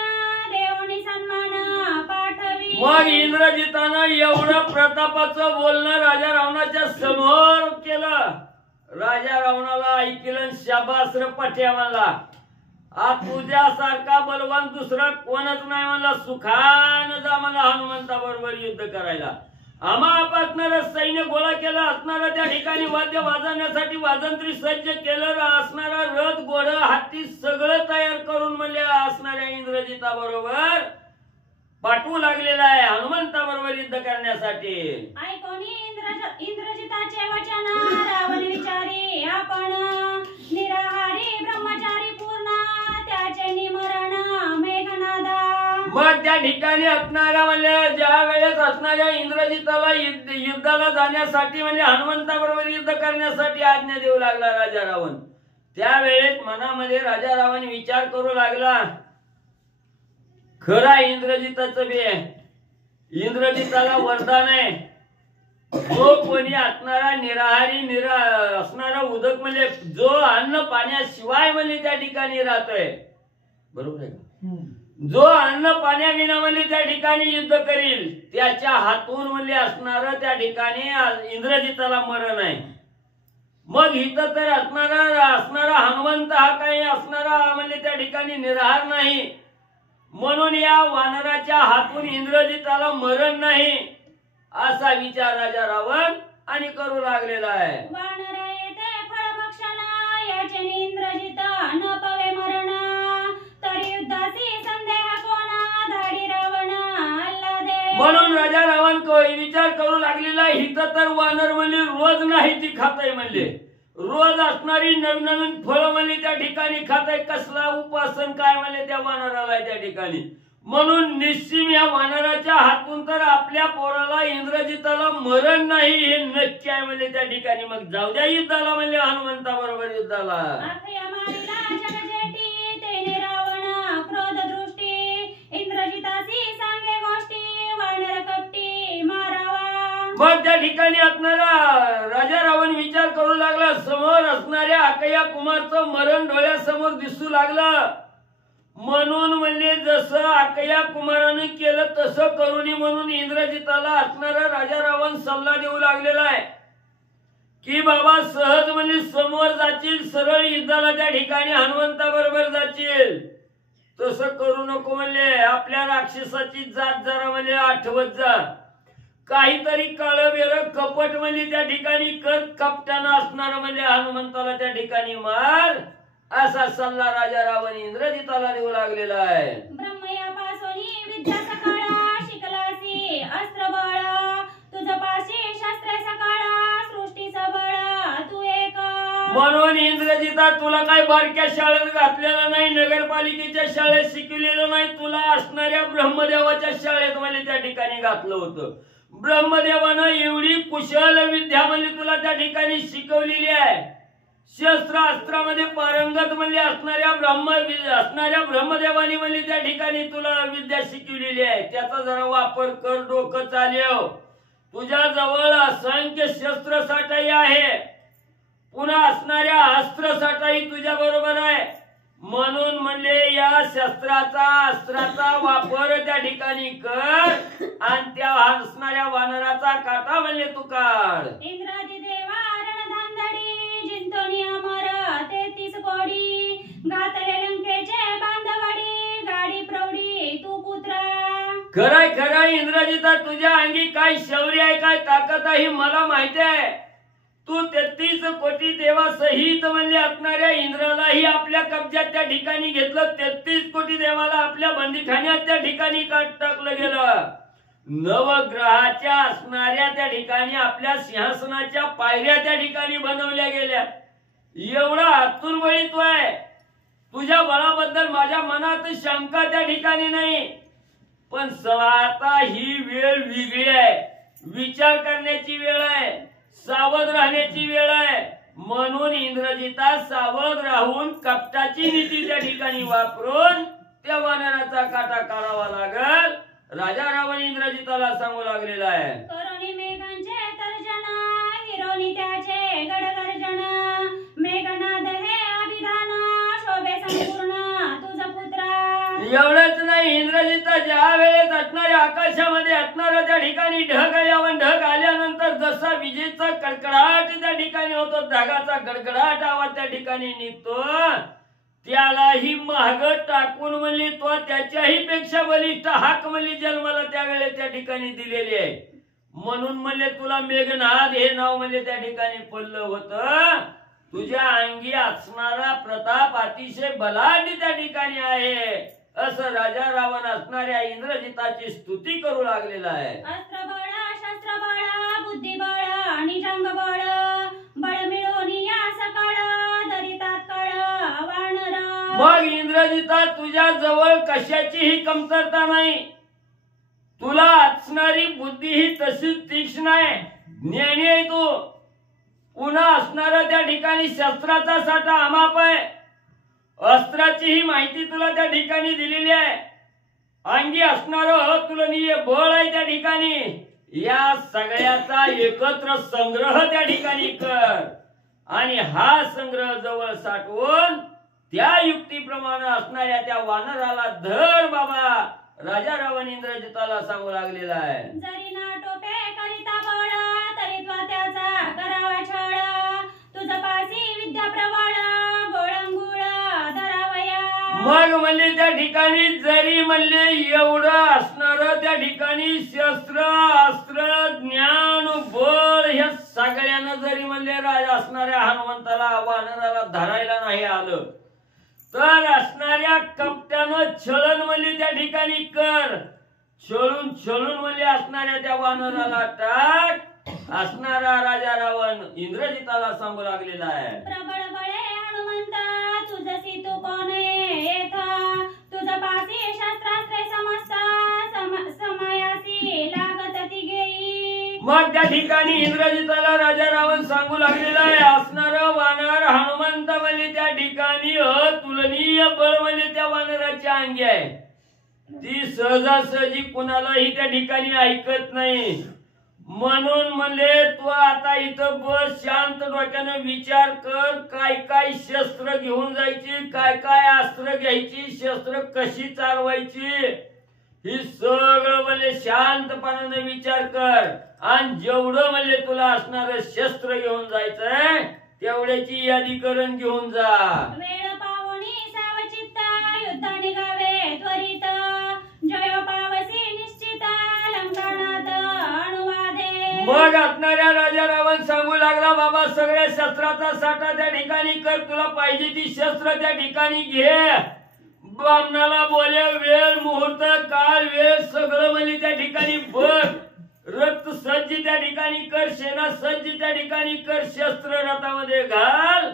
देवनी सन्मान पाठवी. मग इंद्रजितानं एवढं प्रतापाचं बोलणं राजा रावणाच्या समोर केलं. राजा रावणाला ऐकलं शाबास रे पठ्या म्हणला. तुझ्यासारखा बलवान दुसरा कोणच नाही म्हणला. सुखानं जा म्हणला हनुमंता बरोबर युद्ध करायला. आम्हापासणार सैन्य गोळा केला असणारा त्या ठिकाणी वाद्य वाजवण्यासाठी वाजंत्री सज्ज केलं असणारा रथ घोड हत्ती सगळं तयार करून म्हणले असणाऱ्या इंद्रजिता बरोबर पाठवू लागलेला आहे हनुमंता बरोबर युद्ध करण्यासाठी. ऐकोनी इंद्रजिताचे वचन रावण विचारी आपण. निराहारी ब्रह्मचारी पूर्ण त्याचे निमरण मेघनादा. मग त्या ठिकाणी असणाऱ्या म्हणजे ज्या वेळेस असणाऱ्या इंद्रजिताला युद्धाला जाण्यासाठी म्हणजे हनुमंता बरोबर युद्ध करण्यासाठी आज्ञा देऊ लागला राजा रावण. त्यावेळेस मनामध्ये राजा रावण विचार करू लागला खरा इंद्रजिताचं बी इंद्रजिताला वरदान आहे. जो कोणी असणारा निराहारी असणारा उदक म्हणजे जो अन्न पाण्याशिवाय म्हणजे त्या ठिकाणी राहतोय बरोबर आहे का. जो अन्न पाण्याविना म्हणजे त्या ठिकाणी युद्ध करील त्याच्या हातून म्हणजे असणार त्या ठिकाणी इंद्रजिताला मरण आहे. मग इथं तर असणारा हनुमंत हा काही असणारा म्हणजे त्या ठिकाणी निराहार नाही. म्हणून या वानराच्या हातून इंद्रजिताला मरण नाही असा विचार राजा रावण आणि करू लागलेला आहे. वानर येते फळभक्षणा याचे इंद्रजित न पवे मरण. तरी युद्धासी संदेह कोणा धाडी रावण आल्हादे. मग विचार करू लागलेला हिथं तर वानर म्हणले रोज नाही ती खाताय म्हणले, रोज असणारी नवीन नवीन फळं म्हणले त्या ठिकाणी खाताय, कसला उपासन काय म्हणले त्या वानराला त्या ठिकाणी. म्हणून निश्चिम या वानराच्या हातून तर आपल्या पोराला इंद्रजिताला मरण नाही हे नक्की आहे म्हणले त्या ठिकाणी. मग जाऊ द्या युद्धाला म्हणले हनुमंता बरोबर युद्धाला. मग त्या ठिकाणी असणारा राजा रावण विचार करू लागला, समोर असणाऱ्या अकया कुमारचं मरण डोळ्यासमोर दिसू लागलं. म्हणून म्हणजे जसं अकया कुमाराने केलं तसं करूनी म्हणून इंद्रजिताला असणारा राजा रावण सल्ला देऊ लागलेला आहे की बाबा सहज म्हणजे समोर जाशील, सरळ युद्धाला त्या ठिकाणी हनुमंता बरोबर जाशील, तसं करू नको म्हणले. आपल्या राक्षसाची जात जरा म्हणजे आठवत जा, काहीतरी काळं बेर कपट म्हणजे त्या ठिकाणी कर, कपटानं असणार म्हणजे हनुमंताला त्या ठिकाणी मार, असा सल्ला राजा रावण इंद्रजिताला देऊ लागलेला आहे. ब्रह्मयापासून विद्या सकाळा शिकलासी अस्त्रबळ, तुझ पाशी शस्त्र सकाळा सृष्टीचं बळ तू एक. म्हणून इंद्रजिता तुला काही बारक्या शाळेत घातलेलं नाही, नगरपालिकेच्या शाळेत शिकवलेलं नाही, तुला असणाऱ्या ब्रह्मदेवाच्या शाळेत म्हणजे त्या ठिकाणी घातलं होतं. ब्रह्मदेवानं एवढी कुशल विद्या म्हणजे तुला त्या ठिकाणी शिकवलेली आहे. शस्त्र अस्त्रामध्ये पारंगत म्हणजे असणाऱ्या ब्रह्मदेवानी म्हणजे त्या ठिकाणी तुला विद्या शिकवलेली आहे. त्याचा जरा वापर कर, डोकं चालव. तुझ्या जवळ असंख्य शस्त्र साठाई आहे, पुन्हा असणाऱ्या अस्त्र साठाई तुझ्या बरोबर आहे. म्हणून म्हणले या शस्त्राचा अस्त्राचा वापर त्या ठिकाणी कर आणि त्या असणाऱ्या वानराचा काटा म्हणले तू काढ. इंद्रादिदेवा रणधांदडी जिंतोनी अमर 33 कोडी, घातले लंकेचे बांधवडी, गाडी प्रौढी तू पुत्रा. खरंय खरंय इंद्रजिता, तुझ्या अंगी काय शौर्य आहे, काय ताकद आहे मला माहिती आहे. तू 33 कोटी देवा सहित म्हणजे असणाऱ्या इंद्रालाही आपल्या कब्जात त्या ठिकाणी घेतलं, 33 कोटी देवाला आपल्या बंदीखान्यात त्या ठिकाणी टाकलं गेलं. नवग्रहाच्या असणाऱ्या त्या ठिकाणी आपल्या सिंहासनाच्या पायऱ्या त्या ठिकाणी बनवल्या गेल्या. एवढा आतुरबळी तू आहे, तुझ्या बळाबद्दल माझ्या मनात शंका त्या ठिकाणी नाही. पण आता ही वेळ वेगळी आहे, विचार करण्याची वेळ आहे, सावध राहण्याची वेळ आहे. म्हणून इंद्रजिता सावध राहून कपटाची नीती त्या ठिकाणी वापरून त्या वानराचा काटा काढावा लागल, राजा रावण इंद्रजिताला सांगू लागलेला आहे. करोनी मेघांचे तर्जन, हिरोनी त्याचे गडगर्जन, मेघनाद हे अभिधान, शोभे संपूर्ण तुझ पुत्रा. एवढंच नाही, इंद्रजिता ज्या वेळेस असणाऱ्या आकाशामध्ये असणाऱ्या त्या ठिकाणी ढग यावं, ढग आल्यानंतर जसा विजेचा कडकडाट त्या ठिकाणी होतो, ढगाचा गडगडाट आवाज त्या ठिकाणी निघतो, त्यालाही महाग टाकून म्हणली तो त्याच्याही पेक्षा बलिष्ठ हाक म्हणली जन्माला त्यावेळेस त्या ठिकाणी दिलेली आहे. म्हणून म्हणले तुला मेघनाद हे नाव म्हणजे त्या ठिकाणी पडलं होतं. तुझ्या अंगी असणारा प्रताप अतिशय बलाढ्य त्या ठिकाणी आहे, असं राजा रावण असणाऱ्या इंद्रजिताची स्तुती करू लागलेला आहे. अस्त्रबळ शस्त्रबळ बुद्धिबळ आणि जंगबळ, बळ मिळून या सकाळ दरितात कळ वानर. मग इंद्रजिता तुझ्या जवळ कशाचीही कमतरता नाही, तुला असणारी बुद्धी ही तशीच तीक्ष्ण आहे, ज्ञानी आहे तू. पुन्हा असणारा त्या ठिकाणी शस्त्राचा साठा अमाप आहे, अस्त्राची ही माहिती तुला त्या ठिकाणी दिलेली आहे. अंगी असणार तुलनीय बळ आहे त्या ठिकाणी. या सगळ्याचा एकत्र संग्रह त्या ठिकाणी कर आणि हा संग्रह जवळ साठवून त्या युक्तीप्रमाणे असणाऱ्या त्या वानराला धर बाबा, राजा रावण इंद्रजिताला सांगू लागलेला आहे. जरी ना टोपे करिता बळ, तरी त्याचा करावा छळ, तुझ पासी विद्या प्रबळ, गोळंगुळ धरावया. मग म्हणले त्या ठिकाणी जरी म्हणले एवढं असणार त्या ठिकाणी शस्त्र अस्त्र ज्ञान बळ ह्या सगळ्यांना जरी म्हणले राजा असणाऱ्या हनुमंताला वानराला धरायला नाही आलं, तर असणाऱ्या कपट्यानं छळण म्हणले त्या ठिकाणी कर. छळून छळून म्हणजे असणाऱ्या त्या वानराला टाक असणारा राजा रावण इंद्रजिताला सांगू लागलेला आहे. प्रबळ बळे हनुमंता तुझसी तू कोण येथ तुझ पासी शस्त्रास्त्रे समस्त समयासी लागत ती घेई. मग त्या ठिकाणी इंद्रजिताला राजा रावण सांगू लागलेला आहे असणार वानर हनुमंत म्हणजे त्या ठिकाणी अतुलनीय बळ म्हणजे त्या वानराच्या अंगी आहे. ती सहजासहजी कुणालाही त्या ठिकाणी ऐकत नाही. म्हणून म्हणले तू आता इथं बस शांत डोक्यानं विचार कर काय काय शस्त्र घेऊन जायची काय काय अस्त्र घ्यायची शस्त्र कशी चालवायची ही सगळं म्हणजे शांतपणाने विचार कर आणि जेवढं म्हणजे तुला असणार शस्त्र घेऊन जायचंय तेवढ्याची यादी करून घेऊन जा. वेळ पावणी सावचित्ता युद्ध निघावे त्वरित जय पावसी निश्चित लंकानात अनुवादे. मग असणाऱ्या राजा रावण सांगू लागला बाबा सगळ्या शस्त्राचा साठा त्या ठिकाणी कर तुला पाहिजे ती शस्त्र त्या ठिकाणी घे. ब्राह्मणाला बोले वेळ मुहूर्त काळ वेळ सगळं म्हणजे त्या ठिकाणी बघ. रक्त सज्ज त्या ठिकाणी कर सेना सज्ज त्या ठिकाणी कर शस्त्र रथामध्ये घाल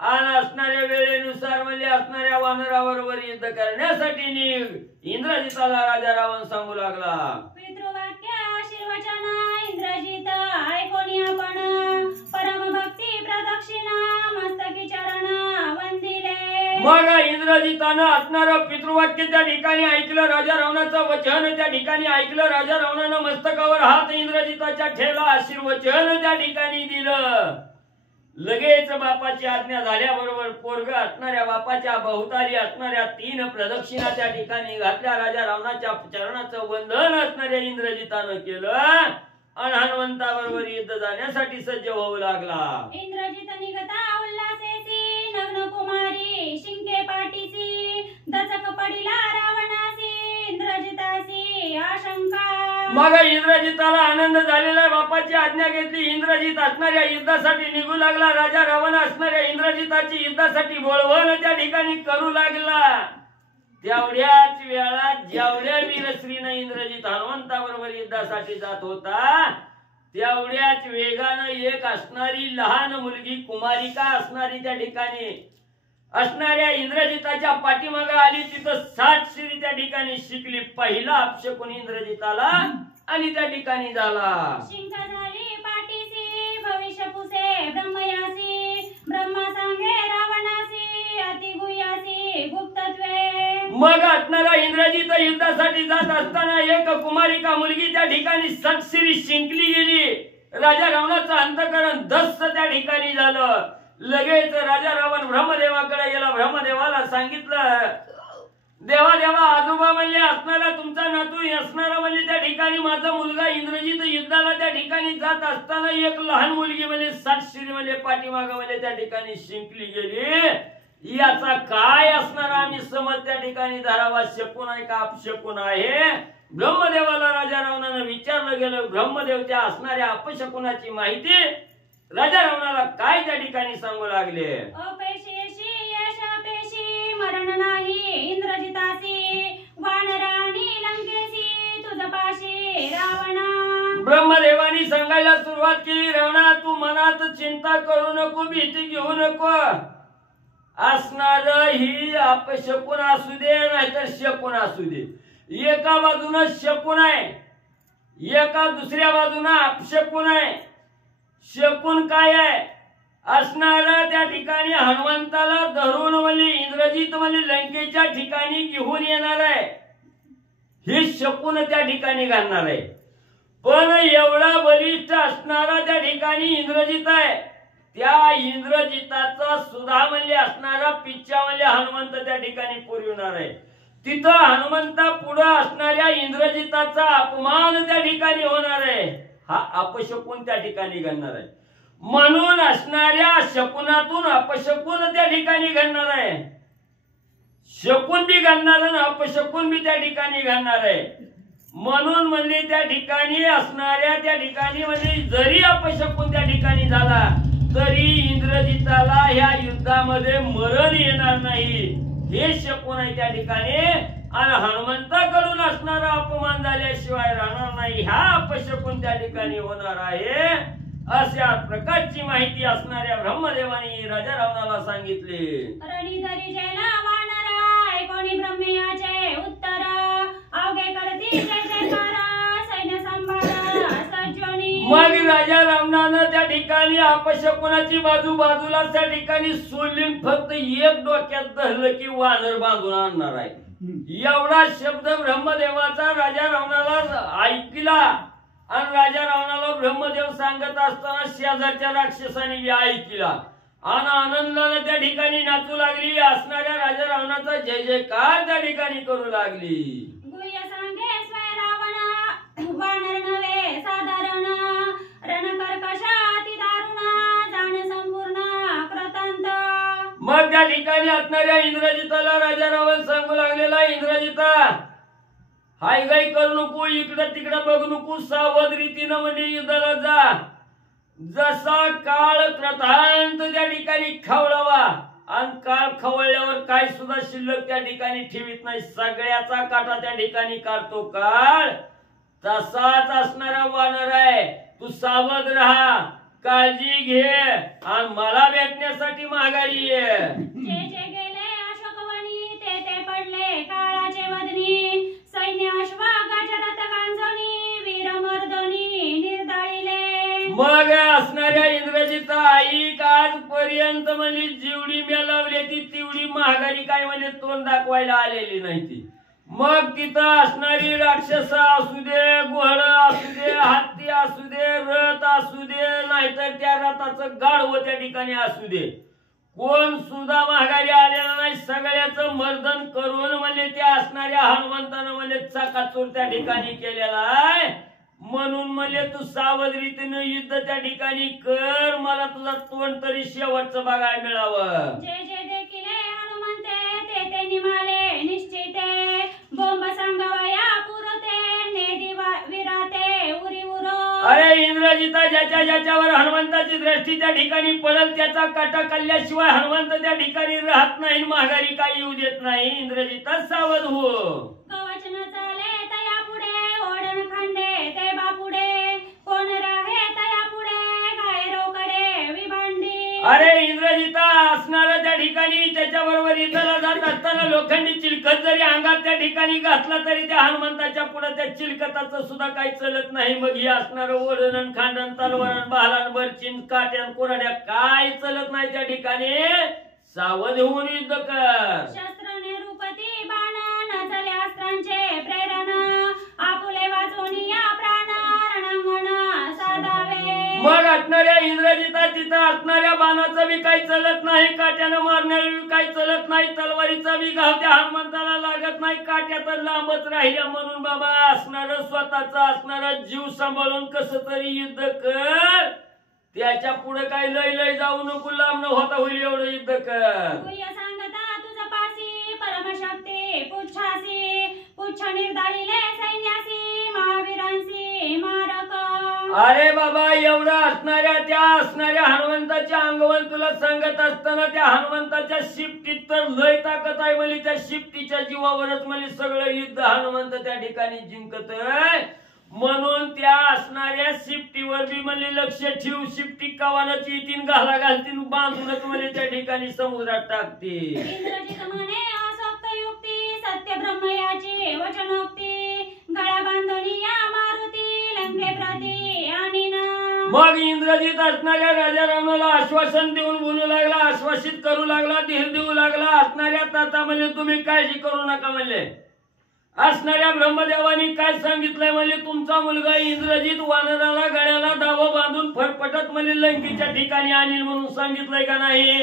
आणि असणाऱ्या वेळेनुसार म्हणजे असणाऱ्या वानराबरोबर युद्ध करण्यासाठी निघ. इंद्रजिताला राजा रावण सांगू लागला. पितृवाक्य आशीर्वचन इंद्रजित ऐकोनी आपण परम भक्ती प्रदक्षिणा मस्तकी चरण वंदिले. मग इंद्रजितानं असणारं पितृवाक्य त्या ठिकाणी ऐकलं. राजा रावणाचं वचन त्या ठिकाणी ऐकलं. राजा रावणानं मस्तकावर हात इंद्रजिताच्या ठेवला आशीर्वचन त्या ठिकाणी दिलं. लगेच बापाची आज्ञा झाल्याबरोबर पोरग असणाऱ्या बापाच्या बहुतारी असणाऱ्या 3 प्रदक्षिणा त्या ठिकाणी घातल्या. राजा रावणाच्या चरणाचं वंदन असणाऱ्या इंद्रजितानं केलं आणि हनुमंताबरोबर युद्ध जाण्यासाठी सज्ज होऊ लागला. इंद्रजित निघता उल्हासेसी नग्न कुमारी शिंके पाटीसी दचक पडिला रावणासी इंद्रजितासी आशंका. मग इंद्रजिताला आनंद झालेला बापाची आज्ञा घेतली. इंद्रजित असणाऱ्या युद्धासाठी निघू लागला. राजा रावण असणाऱ्या इंद्रजिताची युद्धासाठी बोलवण त्या ठिकाणी करू लागला. तेवढ्याच वेळात जेवढ्या वीरश्रीनं इंद्रजित हनुमंताबरोबर युद्धासाठी जात होता तेवढ्याच वेगानं एक असणारी लहान मुलगी कुमारिका असणारी त्या ठिकाणी असणाऱ्या इंद्रजिताच्या पाठीमागे आली. तिथं 60 शिरी त्या ठिकाणी शिकली. पहिला अपशकुन इंद्रजिताला आणि त्या ठिकाणी झाला. शिंका झाली पाटीसी भविष्य पुसे ब्रह्मयासी ब्रह्मा सांगे रावणासी अति गुह्यासी गुप्तत्वे. मग असणारा इंद्रजित युद्धासाठी जात असताना एक कुमारिका मुलगी त्या ठिकाणी 60 शिरी शिंकली गेली. राजा रावणाचं अंतःकरण धस्स त्या ठिकाणी झालं. लगेच राजा रावण ब्रह्मदेवाकडे गेला. ब्रह्मदेवाला सांगितलं देवा देवा आजोबा म्हणले असणारा तुमचा नातू असणारा म्हणजे त्या ठिकाणी माझा मुलगा इंद्रजित युद्धाला त्या ठिकाणी जात असताना एक लहान मुलगी म्हणजे 60 शिरी म्हणजे पाठीमाग म्हणजे त्या ठिकाणी शिंकली गेली. याचा काय असणार आम्ही समज त्या ठिकाणी धरावा शकून आहे का अपशकुन आहे. ब्रह्मदेवाला राजा रावणानं विचारलं गेलं. ब्रह्मदेवच्या असणाऱ्या अपशकुनाची माहिती राजा रावणाला काय त्या ठिकाणी सांगू लागले. अपेशीशी यशापेशी मरण नाही इंद्रजितासी वानराणी लंकेशी तुझपाशी रावणा. ब्रह्मदेवानी सांगायला सुरुवात केली. रावणा तू मनात चिंता करू नको भीती घेऊ नको. असणार ही अपशकुन असू दे नाहीतर शकुन असू दे. एका बाजूनं शकुन आहे एका दुसऱ्या बाजूनं अपशकुन आहे. शकुन काय आहे असणार त्या ठिकाणी हनुमंताला धरून म्हणजे इंद्रजित म्हणजे लंकेच्या ठिकाणी घेऊन येणार आहे. हे शकुन त्या ठिकाणी घालणार आहे. पण एवढा बलिष्ठ असणारा त्या ठिकाणी इंद्रजित आहे. त्या इंद्रजिताचा सुद्धा म्हणजे असणारा पिच्छा म्हणजे हनुमंत त्या ठिकाणी पुरविणार आहे. तिथं हनुमंता पुढे असणाऱ्या इंद्रजिताचा अपमान त्या ठिकाणी होणार आहे. हा अपशकुन त्या ठिकाणी घडणार आहे. म्हणून असणाऱ्या शकुनातून अपशकुन त्या ठिकाणी घडणार आहे. शकुन बी घडणार आणि अपशकुन बी त्या ठिकाणी घडणार आहे. म्हणून म्हणजे त्या ठिकाणी असणाऱ्या त्या ठिकाणी म्हणजे जरी अपशकुन त्या ठिकाणी झाला तरी इंद्रजिताला ह्या युद्धामध्ये मरण येणार नाही. हे शकुन आहे त्या ठिकाणी आणि हनुमंताकडून असणारा अपमान झाल्याशिवाय राहणार नाही, ह्या अपशकुन त्या ठिकाणी होणार आहे, अशा प्रकारची माहिती असणाऱ्या ब्रह्मदेवानी राजा रावणाला सांगितली. रणीधरी जेला वानरा ऐकोनी ब्रह्मयाचे उत्तर अवघे करती जय जयकार सैन्य सांभाळ सज्जनी. मग राजा रावणानं त्या ठिकाणी अपशकुनाची बाजू बाजूला त्या ठिकाणी सोडली, फक्त एक डोक्यात धरलं की वानर बांधून आणणार आहे. एवढा शब्द ब्रह्मदेवाचा राजा रावणाला ऐकला आणि राजा रावणाला ब्रह्मदेव सांगत असताना शेजारच्या राक्षसाने बी ऐकला आणि आनंदाने त्या ठिकाणी नाचू लागली. असणाऱ्या राजा रावणाचा जय जयकार त्या ठिकाणी करू लागली. गुह्य सांगे स्वय रावण वानर नव्हे साधारण रण कर्कशा अति दारुण जाण संपूर्ण कृतांत. मग त्या ठिकाणी असणाऱ्या इंद्रजिताला राजा रावण सांगू लागलेला, इंद्रजिता हाय गाय करू नको, इकडं तिकडं बघू नको, सावध रीतीनं म्हणजे युद्धाला जा. जसा काळ कृतांत त्या ठिकाणी खवळावा आणि काळ खवळल्यावर काय सुद्धा शिल्लक त्या ठिकाणी ठेवीत नाही, सगळ्याचा काटा त्या ठिकाणी काढतो काळ. तसाच असणारा वानर आहे, तू सावध राहा, काळजी घे आणि मला भेटण्यासाठी माघारी ये. जे जे गेले अशोकवनी ते ते पडले काळाचे वदनी सैन्य अश्वा गजरथ गांजणी वीर मर्दनी निर्दाळिले. मग असणाऱ्या इंद्रजिता आई आजपर्यंत म्हणजे जेवढी मेलावली ती तेवढी माघारी काय म्हणजे तोंड दाखवायला आलेली नाही ती. मग तिथं असणारी राक्षस असू दे, घोड असू दे, हत्ती असू दे, रथ असू दे, नाहीतर त्या रथाचं गाढव त्या ठिकाणी असू दे, कोण सुद्धा माघारी आलेला नाही. सगळ्याचं मर्दन करून म्हणजे त्या असणाऱ्या हनुमंतानं म्हणजे चकाचूर त्या ठिकाणी केलेला आहे. म्हणून म्हणजे तू सावध रीतीनं युद्ध त्या ठिकाणी कर, मला तुझा तोंड तरी शेवटचं बघायला मिळावं. जे जे देखिले हनुमंते ते ते निमाले निश्चिते बोंब सांगावया पुरते नेदी विराते उरी उरो. अरे इंद्रजिता, ज्याच्या ज्याच्यावर हनुमंताची दृष्टी त्या ठिकाणी पडल त्याचा काटा कल्ल्याशिवाय हनुमंत त्या ठिकाणी राहत नाही, माघारी काही येऊ देत नाही. इंद्रजिता सावध हो. गवचन चाले तया पुढे ओढण खांडे ते बापुडे कोण राहे तया पुढे गाय रोकडे विभांडी. अरे इंद्रजिता, असणारा त्या ठिकाणी त्याच्याबरोबर युद्धाला जात असताना लोखंडी चिलखत जरी अंगात त्या ठिकाणी घातला तरी त्या हनुमंताच्या पुढे त्या चिलखताचं सुद्धा काही चलत नाही. मग हे असणारं ओढण खांडण तलवार भालान बरचिन काट्यान कोरड्या काय चलत नाही त्या ठिकाणी. सावध होऊन युद्ध कर. शस्त्र निरुपती बाण नचले अस्त्रांचे प्रेरण आपुले वाचून या प्राण रणांगण साधावे. मग असणाऱ्या इंद्रजिता तिथं असणाऱ्या बाणाचं बी काही चलत नाही, काट्यानं मारण्याला बी काही चलत नाही, तलवारीचा बी घाव त्या हनुमंताला लागत नाही, काट्या तर लांबच राहिल्या. म्हणून बाबा असणार स्वतःचा असणारा जीव सांभाळून कसं तरी युद्ध कर, त्याच्या पुढे काय लय लय जाऊ नको, लांब न होता होईल एवढं युद्ध कर. गुह्य सांगता तुझ पासी परमशक्ती पुच्छासी पुच्छ निर्दाळिले सैन्यासी महावीरांसी मारक. अरे बाबा, एवढं असणाऱ्या त्या असणाऱ्या हनुमंताच्या अंगवन तुला सांगत असताना त्या हनुमंताच्या शिफ्टीत तर लय ताकद आहे. म्हणजे त्या शिफ्टीच्या जीवावरच म्हणजे सगळं युद्ध हनुमंत त्या ठिकाणी जिंकत आहे. म्हणून त्या असणाऱ्या शिफ्टीवर बी म्हणजे लक्ष ठेवू, शिफ्टी कवानच येतील घाला घालतील बांधूनच म्हणजे त्या ठिकाणी समुद्रात टाकते. इंद्रजित म्हणे असक्त युक्ती सत्य ब्रह्मयाची वचनोक्ती गळा बांधणी या मारुती लंके प्रती आणि मग इंद्रजित असणाऱ्या राजा रावणाला आश्वासन देऊन बोलू लागला, आश्वासित करू लागला, धीर देऊ लागला. असणाऱ्या ताता म्हणजे तुम्ही काळजी करू नका म्हणले. असणाऱ्या ब्रह्मदेवानी काय सांगितलंय म्हणजे तुमचा मुलगा इंद्रजित वानराला गळ्याला दावा बांधून फरफटत म्हणजे लंकेच्या ठिकाणी आणील म्हणून सांगितलंय का नाही.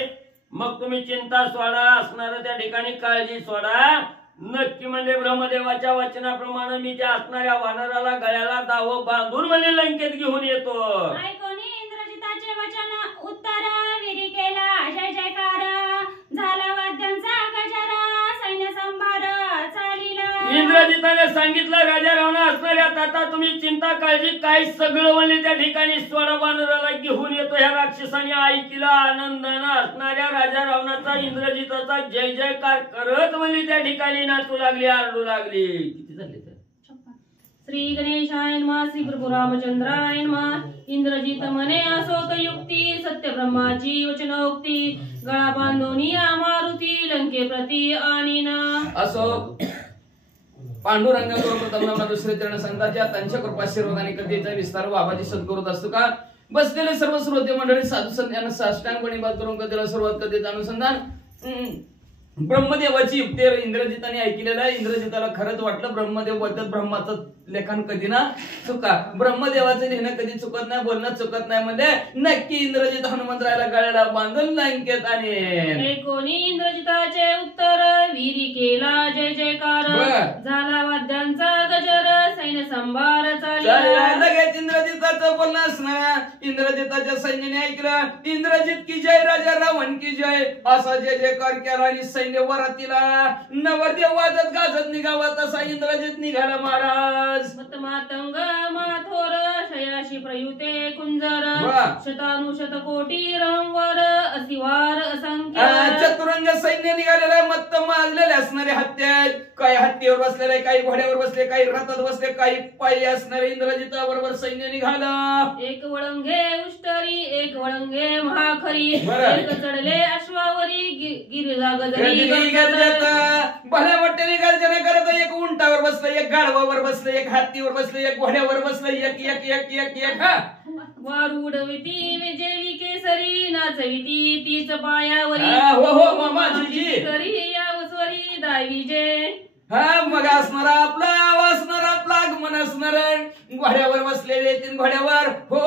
मग तुम्ही चिंता सोडा, असणाऱ्या त्या ठिकाणी काळजी सोडा. नक्की म्हणजे ब्रह्मदेवाच्या वचनाप्रमाणे मी त्या असणाऱ्या वानराला गळ्याला दाव बांधून म्हणजे लंकेत घेऊन येतो. ऐकोनी इंद्रजिताचे वचन उत्तर विरी केला जय जयकार झाला वाद्यांचा गजरा सैन्य संभार चालिला. इंद्र इंद्रजिताने सांगितलं राजा रावणा असणाऱ्या आता तुम्ही चिंता काळजी काय सगळं म्हणले त्या ठिकाणी स्वरा वानराला घेऊन येतो. ह्या राक्षसाने ऐकला आनंदानं असणाऱ्या राजा रावणाचा इंद्रजिताचा जय जयकार करत म्हणली त्या ठिकाणी नाचू लागली आरडू लागली. किती झाले तर श्री गणेशाय नमः. श्री प्रभू रामचंद्राय नमः. इंद्रजित म्हणे असोत युक्ती सत्य ब्रह्माची वचनोक्ती गळा बांधोनी मारुती लंके प्रती आणीन. असो पांडुरंग प्रथम दुसरे चरण संतांच्या त्यांच्या कृपाशीर्वादाने कथेचा विस्तार बाबाजी सद्गुरूत असतो का. बसलेले सर्व श्रोते मंडळी साधू संत यांना साष्टांगपणे बात करून कथेला सुरुवात कथेचं अनुसंधान ब्रह्मदेवाची युक्ती इंद्रजिताने ऐकलेला आहे. इंद्रजिताला खरंच वाटलं ब्रह्मदेव बोलतात ब्रह्माचं लेखन कधी ना चुका. ब्रह्मदेवाचं लिहिणं कधी चुकत नाही बोलणं चुकत नाही म्हणजे नक्की इंद्रजित हनुमंतरायला गळ्याला बांधून लंकेत आणि कोणी इंद्रजिताचे उत्तर विहिरी केला जय जयकार झाला वाद्यांचा गजर सैन्य संभार चालला. लगेच इंद्रजिताचं बोलणं असणार. इंद्रजिताच्या सैन्याने ऐकलं इंद्रजित की जय राजा रावण की जय असा जय जयकार केला आणि सैन्य वरातीला नवरदेव वाजत गाजत निघावा तसा इंद्रजित निघाला महाराज. मातंग माथोर शयाशी प्रयुते कुंजर शतानुशत कोटी रंवर असिवार असंख्य. चतुरंग सैन्य निघालेलं मत्त माजलेले असणारे हत्यात काही हत्तीवर बसलेले काही घोड्यावर बसले काही रथात बसले काही पायी असणारे इंद्रजिताबरोबर सैन्य निघालं. एक वळंगे उष्टरी एक वळंगे महाखरी एक चढले अश्वावरी गिरिजा गजरी भल्या मोठ्याने गर्जना करत एक उंटावर बसलं एक गाढवावर बसलं एक हत्तीवर बसलं एक घोड्यावर बसलं एक एक एक एक एक वार उडविती विजेवी केसरी नाचविती तीच पायावरी हो हो मामाजी करी यावस्वरी दाय विजय. हा मग असणारा आपला असणार आपला आगमन असणार घोड्यावर बसलेले तीन घोड्यावर हो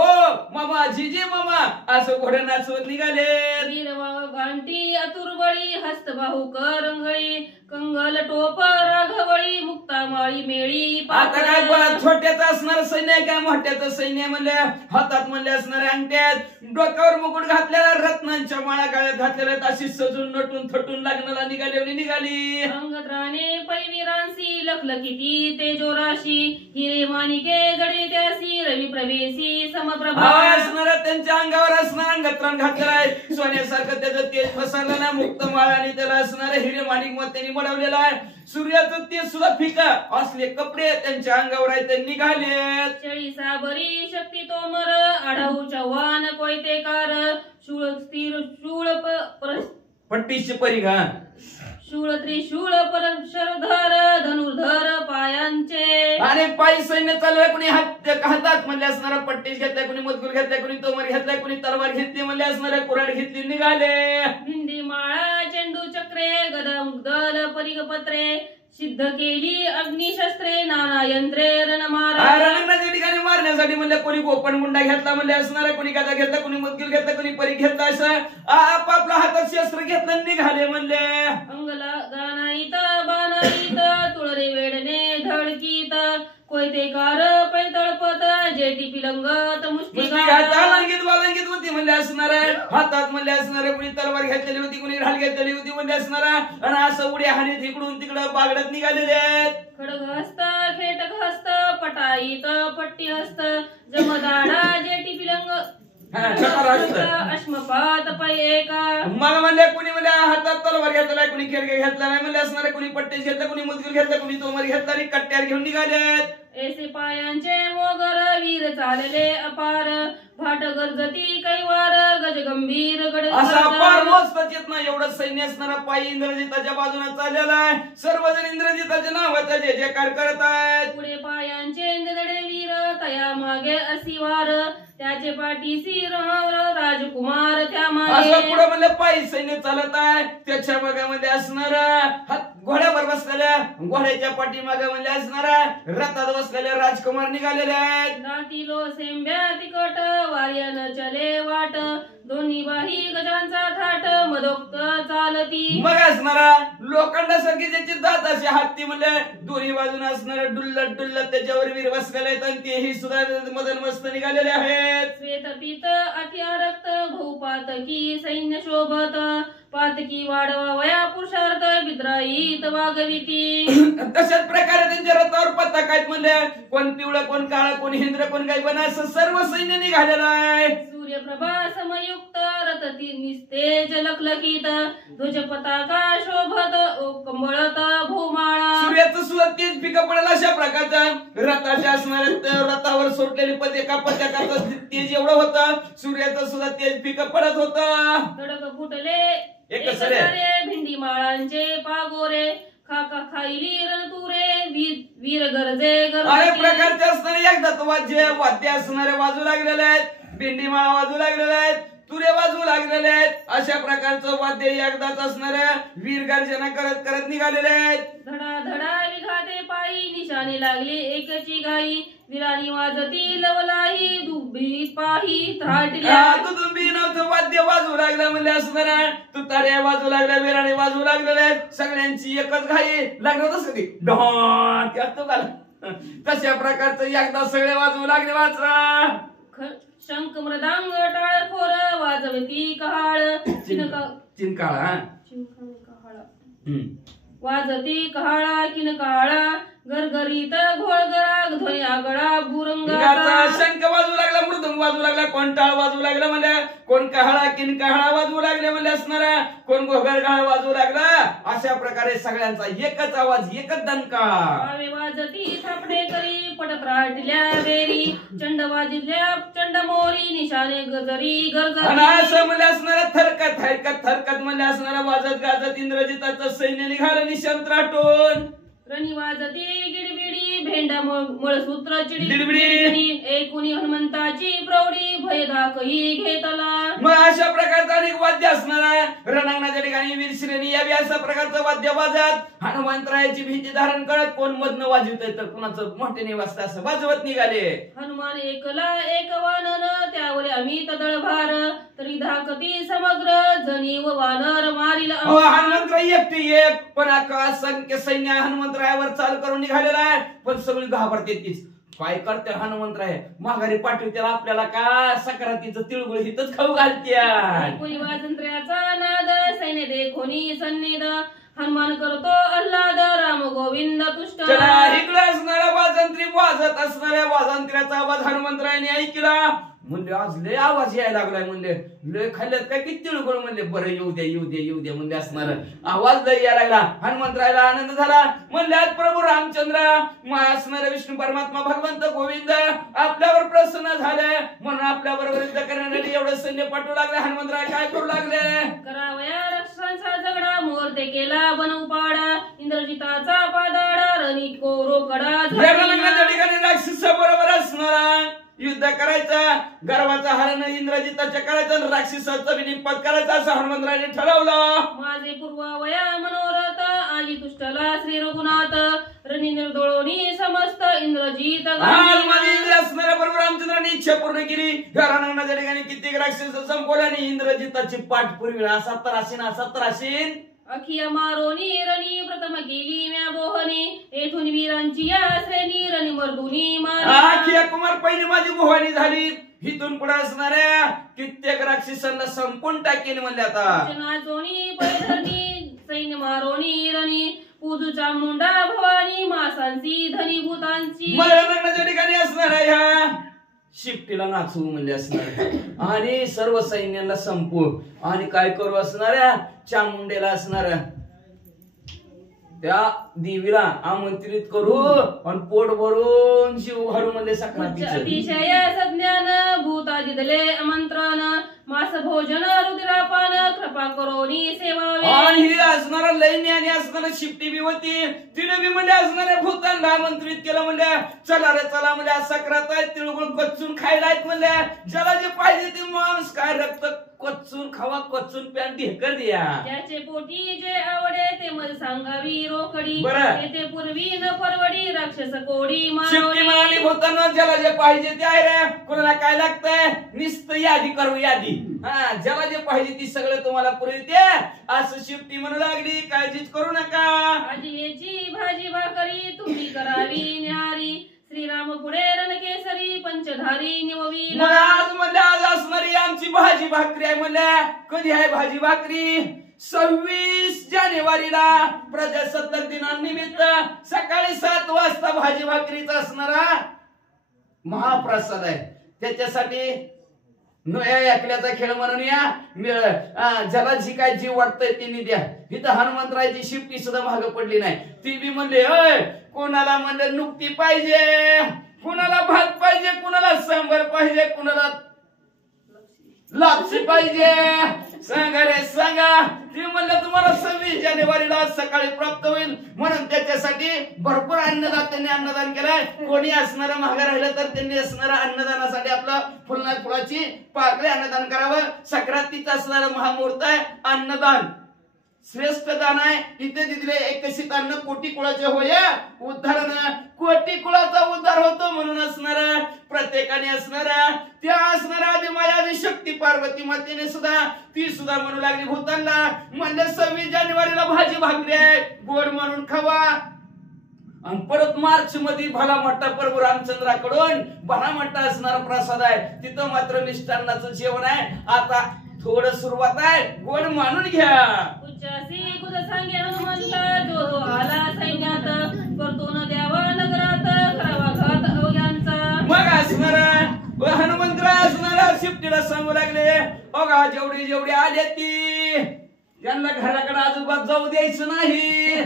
मामा जीजी मामा असं घोडे नाचवत निघाले. घंटी अतुरबळी हस्तबाहू करंगळी कंगल टोप राघवळी मुक्तामाळी मेळी. आता काय छोट्याचं असणार सैन्य काय मोठ्याचं सैन्य म्हणल्या हातात म्हणले असणारे अंगठ्यात डोक्यावर मुकुट घातलेला रत्नांच्या माळा गळ्यात घातलेल्या अशी सजून नटून थटून लग्नाला निघाली. अंगत्राने पैवीरांसी लखलखिती तेजोराशी हिरे माणिके जडे त्यासी रवी प्रवेशी समप्रभा असणारा त्यांच्या अंगावर असणार अंगत्रान घातलेला आहे सोन्यासारखं त्याचं तेज पसरलं ना मुक्त माळ आणि त्याला असणारे हिरे माणिक मोत्यांनी बनवलेला आहे. सूर्याचं तेज सुद्धा फिका असले कपडे त्यांच्या अंगावर आहे ते निघाले. चळी साबरी शक्ती तोमर आढाऊ चव्हाण कोयतेकार शूळ स्थिर शूळ पट्टीशी परिघा शूळ त्रिशूळ परशरधर धनुर्धर पायांचे आणि पायी सैन्य चाललंय. कुणी हातात म्हणले असणारा पट्टीस घेतलाय कुणी मजगूर घेतलाय कुणी तोमर घेतलाय कुणी तलवार घेतली म्हणले असणाऱ्या कुऱ्हाड घेतली निघाले. भिंडी माळा चेंडू चक्रे गदा मुगदल परिगपत्रे सिद्ध केली अग्निशस्त्रे नाना यंत्रे रणमारा ठिकाणी मारण्यासाठी म्हणले कोणी गोपन गुंडा घेतला म्हणले असणारा कोणी गदा घेतला कोणी मजगूर घेतला कोणी परी घेतला असं आपापला हातात शस्त्र घेतलं निघाले म्हणले. अंगला गानाईत बानाईत तुळरे वेडणे धडकीत कोयतेकार पैतळपत जेटी पिलंगत मुष्टिघात बालंगीत होती म्हणले असणारा हातात म्हणले असणारे कुणी तलवार घेतलेली होती कुणी ढाल घेतलेली होती म्हणले असणारा आणि असं उड्या हानीत इकडून तिकडं बागडत निघालेले आहेत. खडग हस्त खेटक हस्त पटाईत पट्टी हस्त जमदाडा जेटी पिलंग अश्मपात पैका. मग म्हणले कुणी म्हणले हातात तलवार घेतलाय कुणी खेळगे घेतला नाही म्हणले असणारे कुणी पट्टीस घेतला कुणी मुजगूर घेतला कुणी तोमर घेतला आणि कट्ट्यार घेऊन निघालेत. ऐसे पायांचे मोगर वीर चालले अपार फाट गरजती कैवार गज गंभीर गड असा अपार मोजपचित ना एवढं सैन्य असणारा पायी इंद्रजिताच्या बाजूने चाललेला आहे. सर्वजण इंद्रजिताच्या नावाचा जय जयकार करत आहेत. पुढे पायांचे इंद्रदडे वीर तया मागे असिवार त्याचे पाठीसी राजकुमार त्या मागे. असं पुढे म्हणले पायी सैन्य चालत आहे. त्याच्या मागामध्ये असणारा घोड्यावर बसलेल्या घोड्याच्या पाठीमागे म्हणजे असणारा रथात बसलेले राजकुमार निघालेले आहेत. दातीलो सेंब्या तिकट वार्यान चले वाट दोन्ही बाही गजांचा थाट मदोक्त चालती. मग असणारा लोखंडासारखी ज्याची दात तसे हत्ती म्हणले दोन्ही बाजूने असणारे डुल्लत डुल्लत त्याच्यावर वीर बसलेले आहेत आणि तेही सुद्धा मदन मस्त निघालेले आहेत. श्वेत पीत अतिया रक्त भूपातकी सैन्य शोभत पातकी वाढवा वया पुरुषार्थ विद्राईत वागविती. तशाच प्रकारे त्यांच्या रथावर पताक आहेत म्हणले कोण पिवळं कोण काळं कोण हिंद्र कोण गायबन असं सर्व सैन्य निघालेलं आहे. सूर्यप्रभा समयुक्त रथती निस्तेज लखलखित ध्वज पताका शोभत कंबळत भूमाळा. सूर्याचं सुद्धा तेज पिकं पडेल अशा प्रकारचा रथाच्या असणाऱ्या रथावर सोडलेली पताकाचं तेज एवढं होतं. सूर्याचं सुद्धा तेज पिकं पडत होतं. तडक फुटले एकच एकसारे भिंडी माळांचे पागोरे खाका खाईली रणतुरे वीर गरजे अनेक गरजे. प्रकारचे असणारे एकदा वाद्य असणारे वाजू लागलेले आहेत. भेंडी माळा वाजू लागलेल्या आहेत. तुरे वाजू लागलेले आहेत. अशा प्रकारचं वाद्य एकदाच असणाऱ्या वीर गर्जना करत करत निघालेले आहेत. धडा धडा विघाते पायी निशाने लागले एकची गाई विराणी वाजती लवलाही दुबी पाही त्राटल्या. तुदुंबी नव्हतं वाद्य वाजू लागलं म्हणजे असणाऱ्या तुतार्या वाजू लागल्या विराणी वाजू लागलेल्या आहेत. सगळ्यांची एकच घाई लागलं तसं ती ढॉन असतो का तशा प्रकारचं एकदा सगळे वाजू लागले. वाचरा शंख मृदांग टाळ खोर वाजवती कहाळ चिनकाळा वाजती कहाळा किनकाळा गरगरीत घोळगरा ध्वनी आगळा बुरंगाचा. शंख वाजू लागला मृदंग वाजू लागला कोण टाळ वाजू लागला म्हणजे कोण कहाळा किनकाळा वाजवू लागले म्हणजे असणारा कोण घोगरगाळ वाजवू लागला. अशा प्रकारे सगळ्यांचा एकच आवाज एकच दणका. वाजती थापडे करी पटत राटल्या बेरी चंड वाजिल्या चंड मोरी निशाने गजरी गरजरी. असं म्हणजे असणारा थरकत थरकत थरकत म्हणजे असणारा वाजत गाजत इंद्रजिताचं सैन्य निघालं निशांत राटून. रणी वाजती गिडबिडी भेंडा मळसूत्र डिडबिडी. चिडी एकुणी हनुमंताची प्रौढी भय दाखही घेतला. मग अशा प्रकारचं अनेक वाद्य असणार आहे. रणांगणाच्या ठिकाणी वीर श्रेणी यावी अशा प्रकारचं वाद्य वाजत हनुमंतरायाची भीती धारण करत कोण मधनं वाजवतंय तर कुणाचं मोठ्याने वाजत असं वाजवत निघाले. हनुमान एकला एक वानन त्यावर अमित दळभार तरी धाकती समग्र जनीव वानर मारिल. हनुमंतराय एकटी एक पण असंख्य सैन्य हनुमंतरायावर चाल करून निघालेला आहे. पण सगळी घाबरते तीच काय करते हनुमंतराय माघारी पाठवते आपल्याला का सक्रातीचं तिळगुळ हितच खाऊ घालत्या. कोणी वाजंत्र्याचा नाद सैन्य देखोनी सन्निध हनुमान करतो आल्हाद राम गोविंद तुष्ट. इकडे असणाऱ्या वाजंत्री वाजत असणाऱ्या वाजंत्र्याचा आवाज हनुमंतरायाने ऐकला. म्हणले आज लय आवाज यायला लागलाय. म्हणले लय खाल्ल्यात काय किती तिळगुळ. म्हणले बरं येऊ द्या येऊ द्या येऊ द्या म्हणले असणार आवाज लय यायला लागला. हनुमंतरायाला आनंद झाला. म्हणले आज प्रभू रामचंद्र असणारे विष्णू परमात्मा भगवंत गोविंद आपल्यावर प्रसन्न झाले म्हणून आपल्या बरोबर युद्ध करण्यासाठी एवढं सैन्य पाठवू लागले. हनुमंतराय काय करू लागले. करावया रक्षांचा झगडा मुहूर्ते केला बनवपाडा इंद्रजिताचा पादाडा रणी रोकडा ठिकाणी राक्षस बरोबर असणारा युद्ध करायचा गर्वाचा हरण इंद्रजिताच्या करायचा राक्षसाचा विनिपात करायचा असं हनुमंतरायाने ठरवलं. माझे पूर्वावया मनोरथ आजी तुष्टला श्री रघुनाथ रणी निर्दोळोनी समस्त इंद्रजित असणाऱ्या बरोबर रामचंद्राने इच्छा पूर्ण केली. घराण्याच्या ठिकाणी कित्येक राक्षस संपवल्याने इंद्रजिताची पाठ पूर्वी 70 अखिया मारोनी रणी प्रथम केली म्या बोहनी येथून वीरांची या श्रेणी रणी मर्दुनी अखिया कुमार पहिली माझी बोहणी झाली. इथून पुढे असणाऱ्या कित्येक राक्षसांना संपून टाकेल म्हणले. आता नाचोनी पैधरणी सैन्य मारोनी रणी पूजूचा मुंडा भवानी मासांची धनी भूतांची. मला लग्नाच्या ठिकाणी असणाऱ्या ह्या शिफ्टीला नाचू म्हणले असणार आणि सर्व सैन्याला संपू आणि काय करू असणाऱ्या चामुंडेला असणाऱ्या त्या देवीला आमंत्रित करू आणि पोट भरून शिव घालू म्हणले सक्रातीचं. अतिशय सज्ञान भूताजी दले आमंत्रण मास भोजन रुद्रापान कृपा करोनी सेवा. आणि ही असणारा लैन्य आणि असणारा शिफ्टी बी होती. तिने बी म्हणजे असणाऱ्या भूतांना आमंत्रित केलं. म्हणल्या चला रे चला म्हणजे सक्रात आहे तिळगुळ कच्चून खायला आहेत. म्हणल्या ज्याला जे पाहिजे ते मांस काय रक्त कच्चून खावा कच्चून पॅन ढेकर द्या. ज्याचे पोटी जे आवडे ते मग सांगावी रोकडी बरं. येथे पूर्वी न परवडी राक्षस कोडी शिफ्टी म्हणाली भूतांना ज्याला जे पाहिजे ते आहे रे. कोणाला काय लागतंय नुसतं यादी करू यादी. ज्याला जे पाहिजे ती सगळं तुम्हाला पुरवते असं शिफ्टी म्हणू लागली. काळजीच करू नका. आजी याची करावी न्यारी श्रीराम पुढे रणकेसरी पंचधारी निववी मग आज म्हणले आज असणारी आमची भाजी भाकरी आहे म्हणले. कधी आहे भाजी भाकरी? 26 जानेवारीला प्रजासत्ताक दिनानिमित्त सकाळी 7 वाजता भाजी भाकरीचा असणारा महाप्रसाद आहे. त्याच्यासाठी एकल्याचा खेळ म्हणून या ज्याला जी काय जीव वाटतंय तिने द्या. इथं हनुमंतरायची शिफ्टी सुद्धा मागे पडली नाही. ती बी म्हणले अय कोणाला म्हणले नुकती पाहिजे, कुणाला भात पाहिजे, कुणाला सांबर पाहिजे, कुणाला लापसी पाहिजे, सांगा रे सांगा. ती म्हणलं तुम्हाला 26 जानेवारीला सकाळी प्राप्त होईल म्हणून त्याच्यासाठी भरपूर अन्नदात्यांनी अन्नदान केलंय. कोणी असणारं मागे राहिलं तर त्यांनी असणारं अन्नदानासाठी आपलं फुलाची पाकळी अन्नदान करावं. सक्रातीचं असणारं महामुहूर्त आहे. अन्नदान श्रेष्ठ दान आहे. इथे दिले एकशित अन्न कोटी कुळाचे होय उद्धारण. कोटी कुळाचा उद्धार होतो म्हणून असणारा प्रत्येकाने असणारा त्या असणारा आदिमाया आदिशक्ती पार्वती मातेने सुद्धा ती सुद्धा म्हणू लागली भूतांना म्हणले 26 जानेवारीला भाजी भाकरी आहे गोड म्हणून खावा. आणि परत मार्च मध्ये भला मोठा प्रभू रामचंद्राकडून भला मोठा असणारा प्रसाद आहे. तिथं मात्र मिष्टान्नाचं जेवण आहे. आता थोडं सुरुवात आहे गोड मानून घ्या. उच्चासी कुद सांगे हनुमंत जो जो आला सैन्यात करतो न द्यावा नगरात करावा घात अवघ्यांचा. मग असणारा हनुमंतरा असणारा शिफ्टीला सांगू लागले बघा जेवढी जेवढी आले ती त्यांना घराकडे आजूबाजू जाऊ द्यायचं नाही.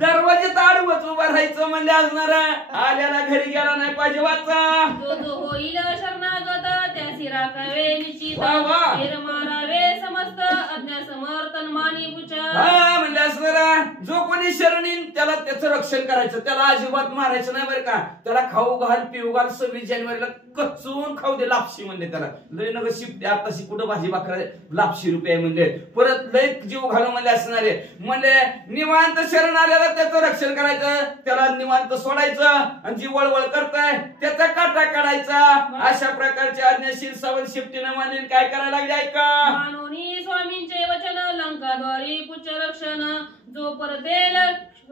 दरवाजेत आडवच उभा राहायचं म्हणले असणारा आल्याला घरी गेला नाही पाहिजे वाचा. जो जो होईल शरणागत त्यासी राखावे निश्चित वा वा. हेर मारावे समस्त अज्ञा समर्थन मानी पुचा. हा म्हणले असणारा जो कोणी शरण येईल त्याला त्याचं रक्षण करायचं. त्याला अजिबात मारायचं नाही बरं का. त्याला खाऊ घाल पिऊ घाल. 26 जानेवारीला कचून खाऊ दे. लापशी म्हणले त्याला. लय नग शिफ्ट आताशी कुठं भाजी भाकर लापशी रुपये म्हणले. परत लय जीव घालू म्हणले असणारे म्हणले निवांत शरण आलेला त्याचं रक्षण करायचं. त्याला निवांत सोडायचं आणि जी वळवळ करताय त्याचा काटा काढायचा. अशा प्रकारचे आज्ञाशील सावध शिफ्टीनं मानले काय करायला लागले ऐका. मानोनी स्वामींचे वचन लंकाद्वारी पुच्छ रक्षण जो परतेल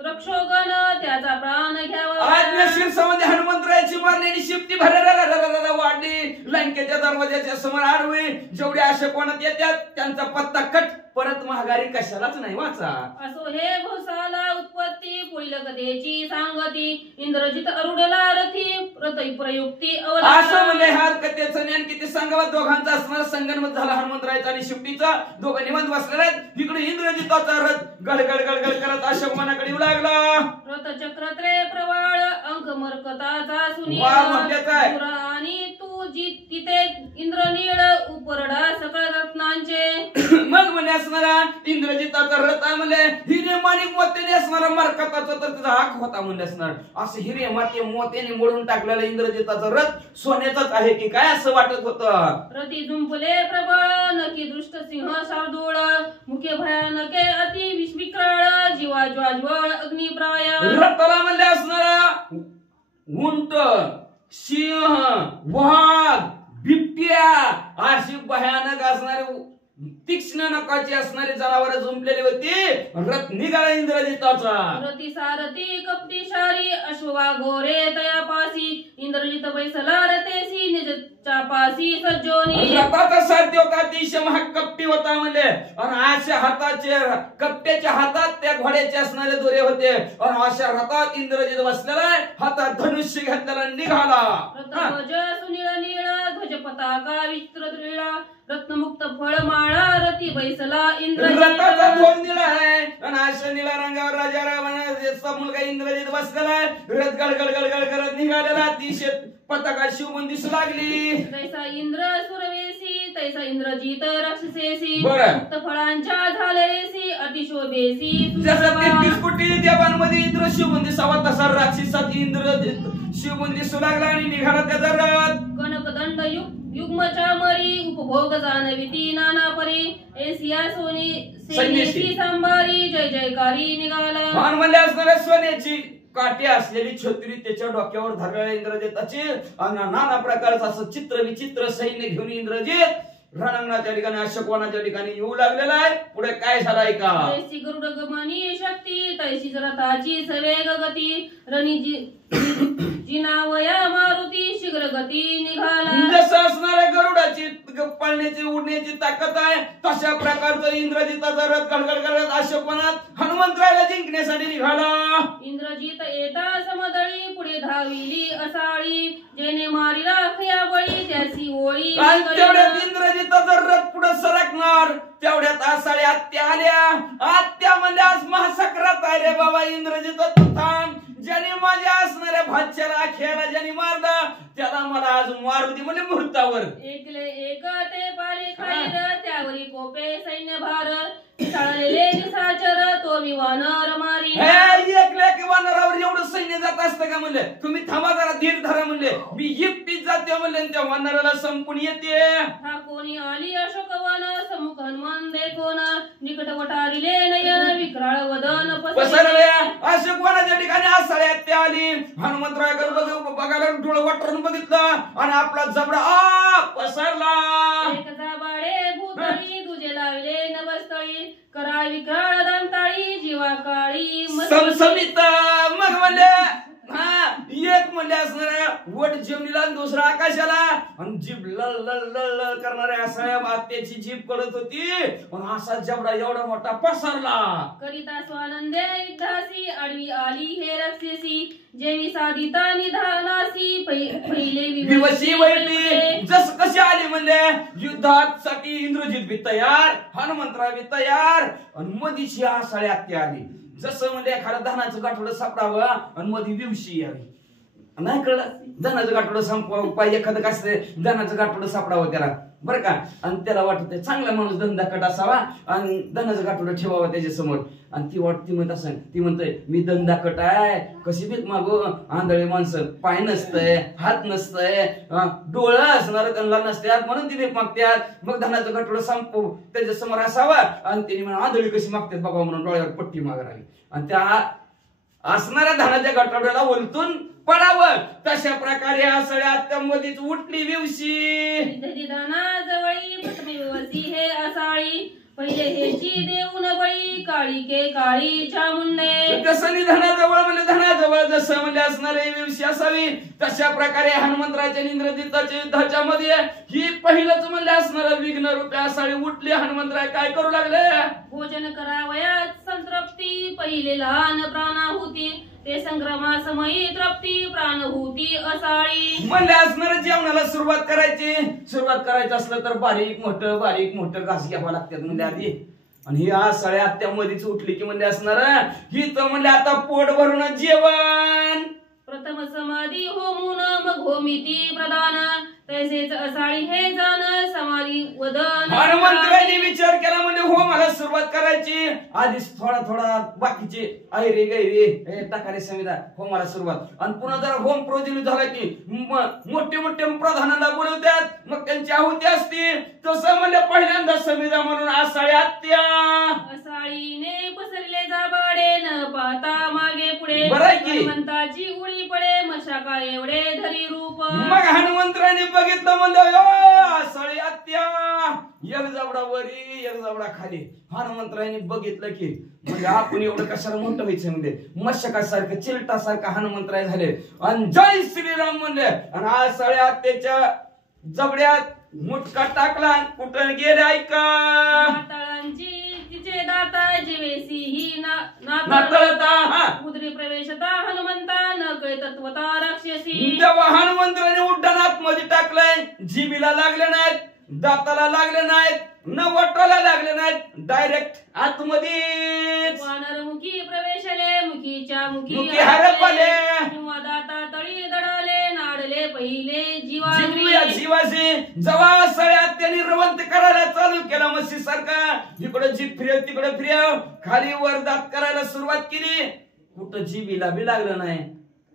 रक्षोगण त्याचा प्राण घ्यावा. आज्ञाशील सावध हनुमंतरायाची मारण्याची शिफ्टी भरायला वाढली. लंकेच्या दरवाजाच्या समोर आडवी जेवढे अशा कोणात येतात त्यांचा पत्ता कट. परत महागारी कशालाच नाही वाचा. असो हे घोसाला उत्पत्ती पुढील कथेची सांगती इंद्रजित अरुडला रथी प्रयुक्ती असं म्हणले ह्या कथेचं ज्ञान किती सांगावं. दोघांचा असणारा संगनमत झाला हनुमंतरायाचा आणि शिफ्टीचा. दोघं निवांत बसलेले आहेत. तिकडे इंद्रजिताचा रथ गडगड गडगड करत अशोकमानाकडे येऊ लागला. रथ चक्र त्रे प्रवाळ अंक मरकताचा सुनील आणि तू जी तिथे इंद्रनीळ उपरडा सकळ रत्नांचे. मग म्हणे असणारा इंद्रजिताचा रथ आहे म्हणले हिरे माणिक मोत्याने असणारा मरकताचा तर त्याचा हाक होता म्हणले असणार. असं हिरे माते मोत्याने मोडून टाकलेला इंद्रजिताचा रथ सोन्याचाच आहे की काय असं वाटत होतं. रती झुंपले प्रबळ नकी दृष्ट सिंह शार्दूळ मुखे भयानके अति विकराळ जीवा ज्वाज्वळ अग्निप्राय. रथाला म्हणले असणारा उंट सिंह वाघ बिबट्या अशी भयानक असणारे तीक्ष्ण नकाची असणारी जनावर जुंपलेली होती. रथ निघाला इंद्रजिताचा. रती सारथी कपटीशारी अश्वा घोरे तयापासी इंद्रजित बैसला रथेसी निजच्या पासी सज्जोनी. रथाचा सारथी होता अतिशय महाकपटी होता म्हणले. आणि अशा हाताचे कपट्याच्या हातात त्या घोड्याचे असणारे दोरे होते. आणि अशा रथात इंद्रजित बसलेला हातात धनुष्य घेतलेला निघाला. रथध्वज सुनीळ नीळ ध्वज पताका विचित्र त्रिळा रत्नमुक्त फळमाळा रती बैसला रथाचा इंद्रजित. ध्वज निळा आहे आणि अशा निळा रंगावर राजा रावणाचा मुलगा इंद्रजित बसलेला आहे. रथ गडगड गडगड करत निघालेला. अतिशय पताका शिवून दिसू लागली. तैसा इंद्र सुरवेसी तैसा इंद्रजित राक्षसेसी बरं. मुक्त फळांच्या झालेसी अतिशोभेसी. जसं 33 कोटी देवांमध्ये इंद्र शिवून दिसावा तसा राक्षसात इंद्रजित शिवून दिसू लागला आणि निघाला त्याचा रथ. कनकदंड युग्मच्या मरी उपभोग जानविती नाना परी एसिया सोनी सेनेची सांबारी जय जयकारी निघाला. मान म्हणले असणाऱ्या सोन्याची काठी असलेली छत्री त्याच्या डोक्यावर धरलेल्या इंद्रजिताची आणि नाना प्रकारचं असं चित्र विचित्र सैन्य घेऊन इंद्रजित रणांगणाच्या ठिकाणी अशोकवनाच्या ठिकाणी येऊ लागलेला आहे. पुढे काय झालं ऐका. तैसी गरुड गमनी शक्ती तैसी रथाची सवेग गती रणी जिनावया मारुती शीघ्र गती निघाला. जसं असणाऱ्या गरुडाची पळण्याची उडण्याची ताकद आहे तशा प्रकारचं इंद्रजिताचा रथ गडगड करत अशोकवनात हनुमंतरायला जिंकण्यासाठी निघाला. इंद्रजित येता समदळी पुढे धाविली असाळी जेने मारिला खया बळी त्याची ओळी. तेवढ्यात इंद्रजिताचा रथ पुढे सरकणार तेवढ्यात आसाळी आत्या आल्या. आत्या म्हणजे आज महासक्रात आहे रे बाबा. इंद्रजित तू थांब. ज्याने माझ्या असणाऱ्या भाच्याला अखेरला ज्याने मारलं त्याला मला आज मारू दे म्हणजे मुहूर्तावर. एकले एक ते पाले खाईर त्यावरी कोपे सैन्य भार चाळलेले निसाचर तो मी वानर मारी. एकल्या किंवा नरावर एवढं सैन्य जात असतं का म्हणले. तुम्ही थांबा जरा धीर धरा म्हणले. मी एकटीच जाते म्हणले त्या वानराला संपून येते. हा कोणी आली अशोकवन समुख हनुमान देखोन निकट वटारिले नयन विक्राळ वदन पसरल्या. अशोकवनाच्या ठिकाणी आसाळ्या त्या आली. हनुमंतराय बघायला डोळं वाटून बघितलं आणि आपला जबडा पसरला. एक जाबाडे भूतळी तुझे लावले नवस्तळी करा विक्राळ दंताळी जीवा काळी समसमित. मग म्हणले एक म्हणले असणाऱ्या वट जेवणीला दुसरा आकाशाला आणि जीभ लल लल लल लल करणाऱ्या असा आत्याची जीभ कडत होती पण असा जबडा एवढा मोठा पसरला. करिता स्वानंदे युद्धासी आडवी आली हे रक्षसी जेवी साधिता निधानासी पहिले विवशी वैटी. जस कशी आली म्हणले युद्धात साठी इंद्रजित बी तयार हनुमंतराय बी तयार आणि मधीची आसाळी आत्या आली. जसं म्हणजे एखादं धनाचं गाठोडं सापडावं आणि मध्ये विवशी यावी. नाही कळलं. धनाचं गाठोडं संपवावं पाहिजे एखादं कसं धनाचं गाठोडं सापडावं त्याला बरं का. आणि त्याला वाटत चांगला माणूस धंदा कट असावा आणि धनाचं गाठोडं ठेवावं त्याच्या समोर. आणि ती वाटती म्हणत असं ती म्हणतोय मी धंदा कट आहे कशी भीक मागू. आंधळे माणसं पाय नसतंय हात नसतंय डोळं असणार त्यांना नसतात म्हणून ती भीक मागतात. मग धनाचं गाठोडं संपू त्याच्या समोर असावा आणि त्यांनी म्हणून आंधळी कशी मागतात बघा म्हणून डोळ्यावर पट्टी मागावी आणि त्या असणाऱ्या धनाच्या गाठोड्याला ओलतून पडावं. तशा प्रकारे आसाळ्या आत्यामध्येच उठली विवशी. जवळी प्रथमे विवसी हे असाळी पहिले हेची देऊन बळी काळी के काळी चामुंडे. जसं निधनाजवळ म्हणजे धनाजवळ जसं म्हणजे असणारे विवशी असावी तशा प्रकारे हनुमंतराच्या इंद्रजिताच्या युद्धाच्या मध्ये ही पहिलंच म्हणजे असणार विघ्न रूपे आसाळी उठली. हनुमंतराय काय करू लागले. भोजन करावयात संतृप्ती पहिले लहान प्राणाहुती ते संग्रामासमयी तृप्ती प्राणहुती असाळी. म्हणले असणार जेवणाला सुरुवात करायची असलं तर बारीक मोठं घास घ्यावं लागतात म्हणजे आधी. आणि ही आसाळ्या आत्यामध्येच उठली की म्हणजे असणार ही तर म्हणजे आता पोट भरून जेवण. प्रथम समाधी होमून मग होमिती प्रदान तसेच असाळी हे जाण समाधी वदन. हनुमंतरायांनी विचार केला म्हणजे होमाला सुरुवात करायची. आधीच थोडा बाकीचे ऐरे गैरे टाकारे संविधा होमाला सुरुवात आणि पुन्हा जर होम प्रोज्वलित झाला की मोठे प्रधानाला बोलवतात मग त्यांची आहुती असते. तसं म्हणजे पहिल्यांदा संविधा म्हणून आसाळी आत्या असाळीने पसरले जाबाडे न पाहता मागे पुढे हनुमंताची उडी पडे मशाका एवढे धरी रूप. मग हनुमंतरायांनी बघितलं म्हणलं आसाळी आत्या एक जबडा वरी एक जबडा खाली. हनुमंतरायांनी बघितलं की म्हणजे आपण एवढं कशाला मोठं व्हायचं म्हणजे मशकासारखं चिलटासारखं हनुमंतराय झाले आणि जय श्रीराम म्हणले. आणि आसाळी आत्याच्या जबड्यात मुटका टाकला कुठं गेले ऐका. तिचे दाता जीवेसी ही नातळता उदरी प्रवेशता हनुमंता न कळे तत्वता राक्षसी. तेव्हा हनुमंतराने उड्डाणात मध्ये टाकलंय. जीबीला लागले नाहीत दाताला लागले नाहीत न वटाला लागले नाहीत डायरेक्ट आतमध्ये वानरमुखी प्रवेशले मुखीच्या मुखी हरपले किंवा दाता तळी दडाले नाडले पहिले जीवाशी. जेव्हा सळ्या त्यांनी रवंत करायला चालू केला म्हशी सारखा इकडे जीभ फिरव तिकडे फिरव खाली वर दात करायला सुरुवात केली. कुठं जीबीला बी लागलं नाही.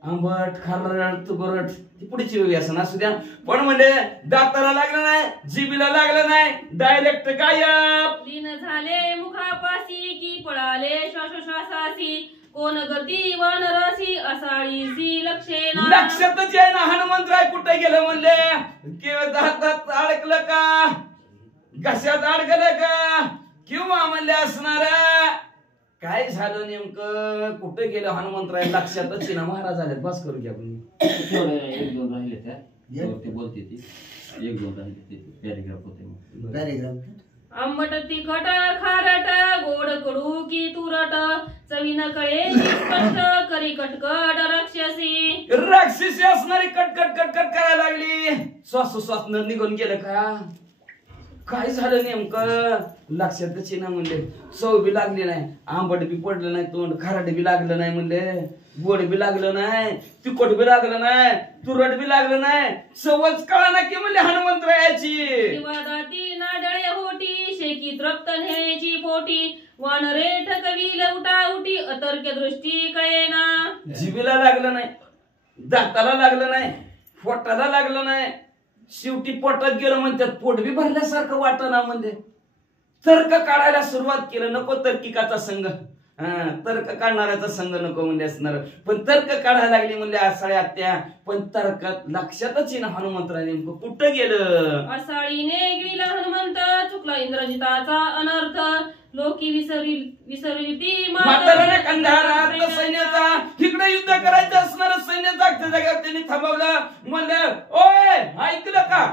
आंबट खारट तुरट ती पुढची व्यसन असू द्या पण म्हणजे दाताला लागलं नाही जीबीला लागलं नाही डायरेक्ट गायब. लीन झाले मुखापासी की पळाले श्वासोश्वासासी कोण गती वानरासी असाळीसी लक्षेना. लक्षातच आहे ना हनुमंतराय कुठे गेलं म्हणले केवळ दातात अडकलं का घशात अडकलं का किंवा म्हणले असणार काय झालं नेमकं कुठे गेलं हनुमंतराय लक्षातच ना महाराज आले बस करू घ्या आपण एक दोन राहिले त्या ते बोलते ती एक दोन राहिले ते पॅरेग्राफ होते पॅरेग्राफ आंबट तिखट खारट गोड कडू की तुरट चवीन कळे स्पष्ट करी कटकट राक्षसी असणारी कटकट कटकट करायला लागली श्वास निघून गेलं का काय झालं नेमकं लक्षातच ना म्हणले चव बी लागली नाही आंबट बी पडलं नाही तोंड खारट बी लागलं नाही म्हणले गोड बी लागलं नाही तिखट बी लागलं नाही तुरट बी लागलं नाही चवच कळा ना की म्हणले हनुमंतरायाची नाडळे होटी शेकी तृप्त न्यायची पोटी वानरे ठकवी लवटा उटी अतर्क दृष्टी कळेना जिभेला लागलं नाही दाताला लागलं नाही पोटाला लागलं नाही शेवटी पोटात गेलं म्हणतात पोट बी भरल्यासारखं वाटना म्हणजे तर्क काढायला सुरुवात केलं नको तर्किकाचा संघ तर्क काढणाऱ्याचा संघ नको म्हणजे असणार पण तर्क काढायला लागली म्हणजे आसाळ्या आत्या पण तर्कात लक्षातच ना हनुमंतराय नेमकं कुठं गेलं आसाळीने गिळला हनुमंत चुकला इंद्रजिताचा अनर्थ लोकी विसरली ती म्हाताऱ्याने कंधारात सैन्याचा इकडे युद्ध करायचं असणार सैन्य जागच्या जागेवर त्यांनी थांबवलं म्हणलं ओय ऐकलं का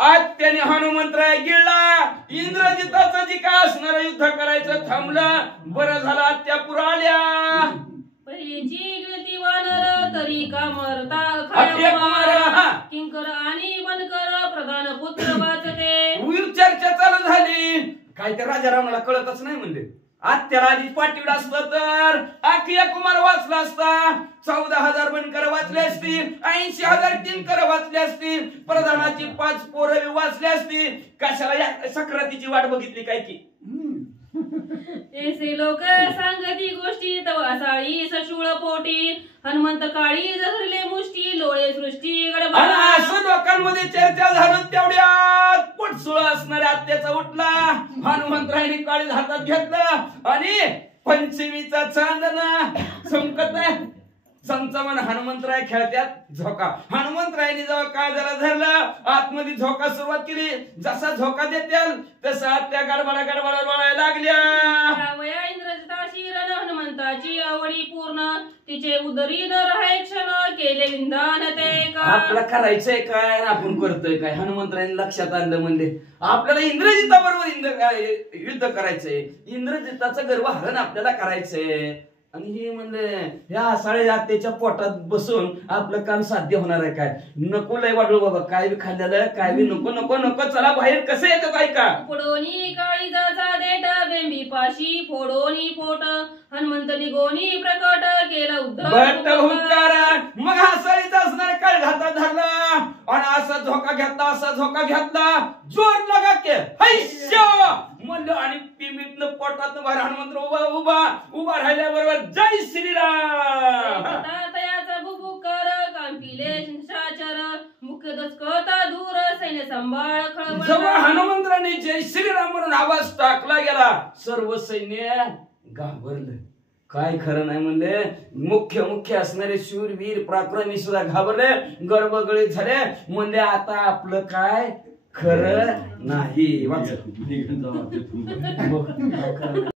आज त्याने हनुमंतराय गिळला इंद्रजिताचं जी काय असणार युद्ध करायचं थांबलं बरं झालं आत्या पुरा आल्या पहिलीची गिळती वानर तरी का मरता किंकर आणि बनकर प्रधान पुत्र वाचते वीर चर्चा चालू झाली काय त्या राजा रावणाला कळतच नाही म्हणजे आत्याला आधी पाठीवड असतं तर अखिया कुमार वाचला असता 14,000 बनकर वाचले असतील 80,000 किंकर वाचले असतील प्रधानाची 5 पोरं वाचली असती कशाला या सक्रातीची वाट बघितली काय की ऐसे लोक सांगती गोष्टी तव आसाळी सशुळ पोटी हनुमंत काळी जगरले मुष्टी लोळे सृष्टी गडबड असं लोकांमध्ये चर्चा झाली तेवढ्यात पोटसुळ असणाऱ्या आत्याचा उठला हनुमंतरायने काळी हातात घेतलं आणि पंचमीचा चांदणा चमकत आहे चमचमन हनुमंतराय खेळत्यात झोका हनुमंतरायने जेव्हा काळजाला धरलं आतमध्ये झोका सुरुवात केली जसा झोका देत्याल तसा त्या गडबडा वळायला लागल्या इंद्रजिताशी रण हनुमंताची आवडी पूर्ण तिचे उदरी न राहाय क्षण केले विंधान ते आपल्याला करायचंय काय आपण करतोय काय हनुमंतरायने लक्षात आणलं म्हणजे आपल्याला इंद्रजिताबरोबर युद्ध करायचंय इंद्रजिताचं गर्वहरण आपल्याला करायचंय आणि हे म्हणले ह्या आसाळे आत्याच्या पोटात बसून आपलं काम साध्य होणार आहे काय नको लय वाटलं बाबा काय बी खाल्लेलं काय बी नको नको नको चला बाहेर कसं येतो काय का फोडोनी काळीजाचा देठ बेंबी पाशी फोडोनी पोट हनुमंत निगोनी प्रकट केला बट हुंकार मग आसाळीचा असणार काळ हातात धरला आणि असा झोका घेतला जोर लगा के हैश्य म्हणलं आणि पिंबीतनं पोटातनं बाहेर हनुमंत उभा राहिल्याबरोबर जय श्रीराम तयाचा बुबुकर कांपिले शाचर मुख्य दचकता दूर सैन्य सांभाळ खळबळ जेव्हा हनुमंतराने जय श्रीराम म्हणून आवाज टाकला गेला सर्व सैन्य घाबरलं काय खरं नाही म्हणले मुख्य असणारे शूरवीर पराक्रमी सुद्धा घाबरले गडबडगडीत झाले म्हणले आता आपलं काय खरं नाही वाच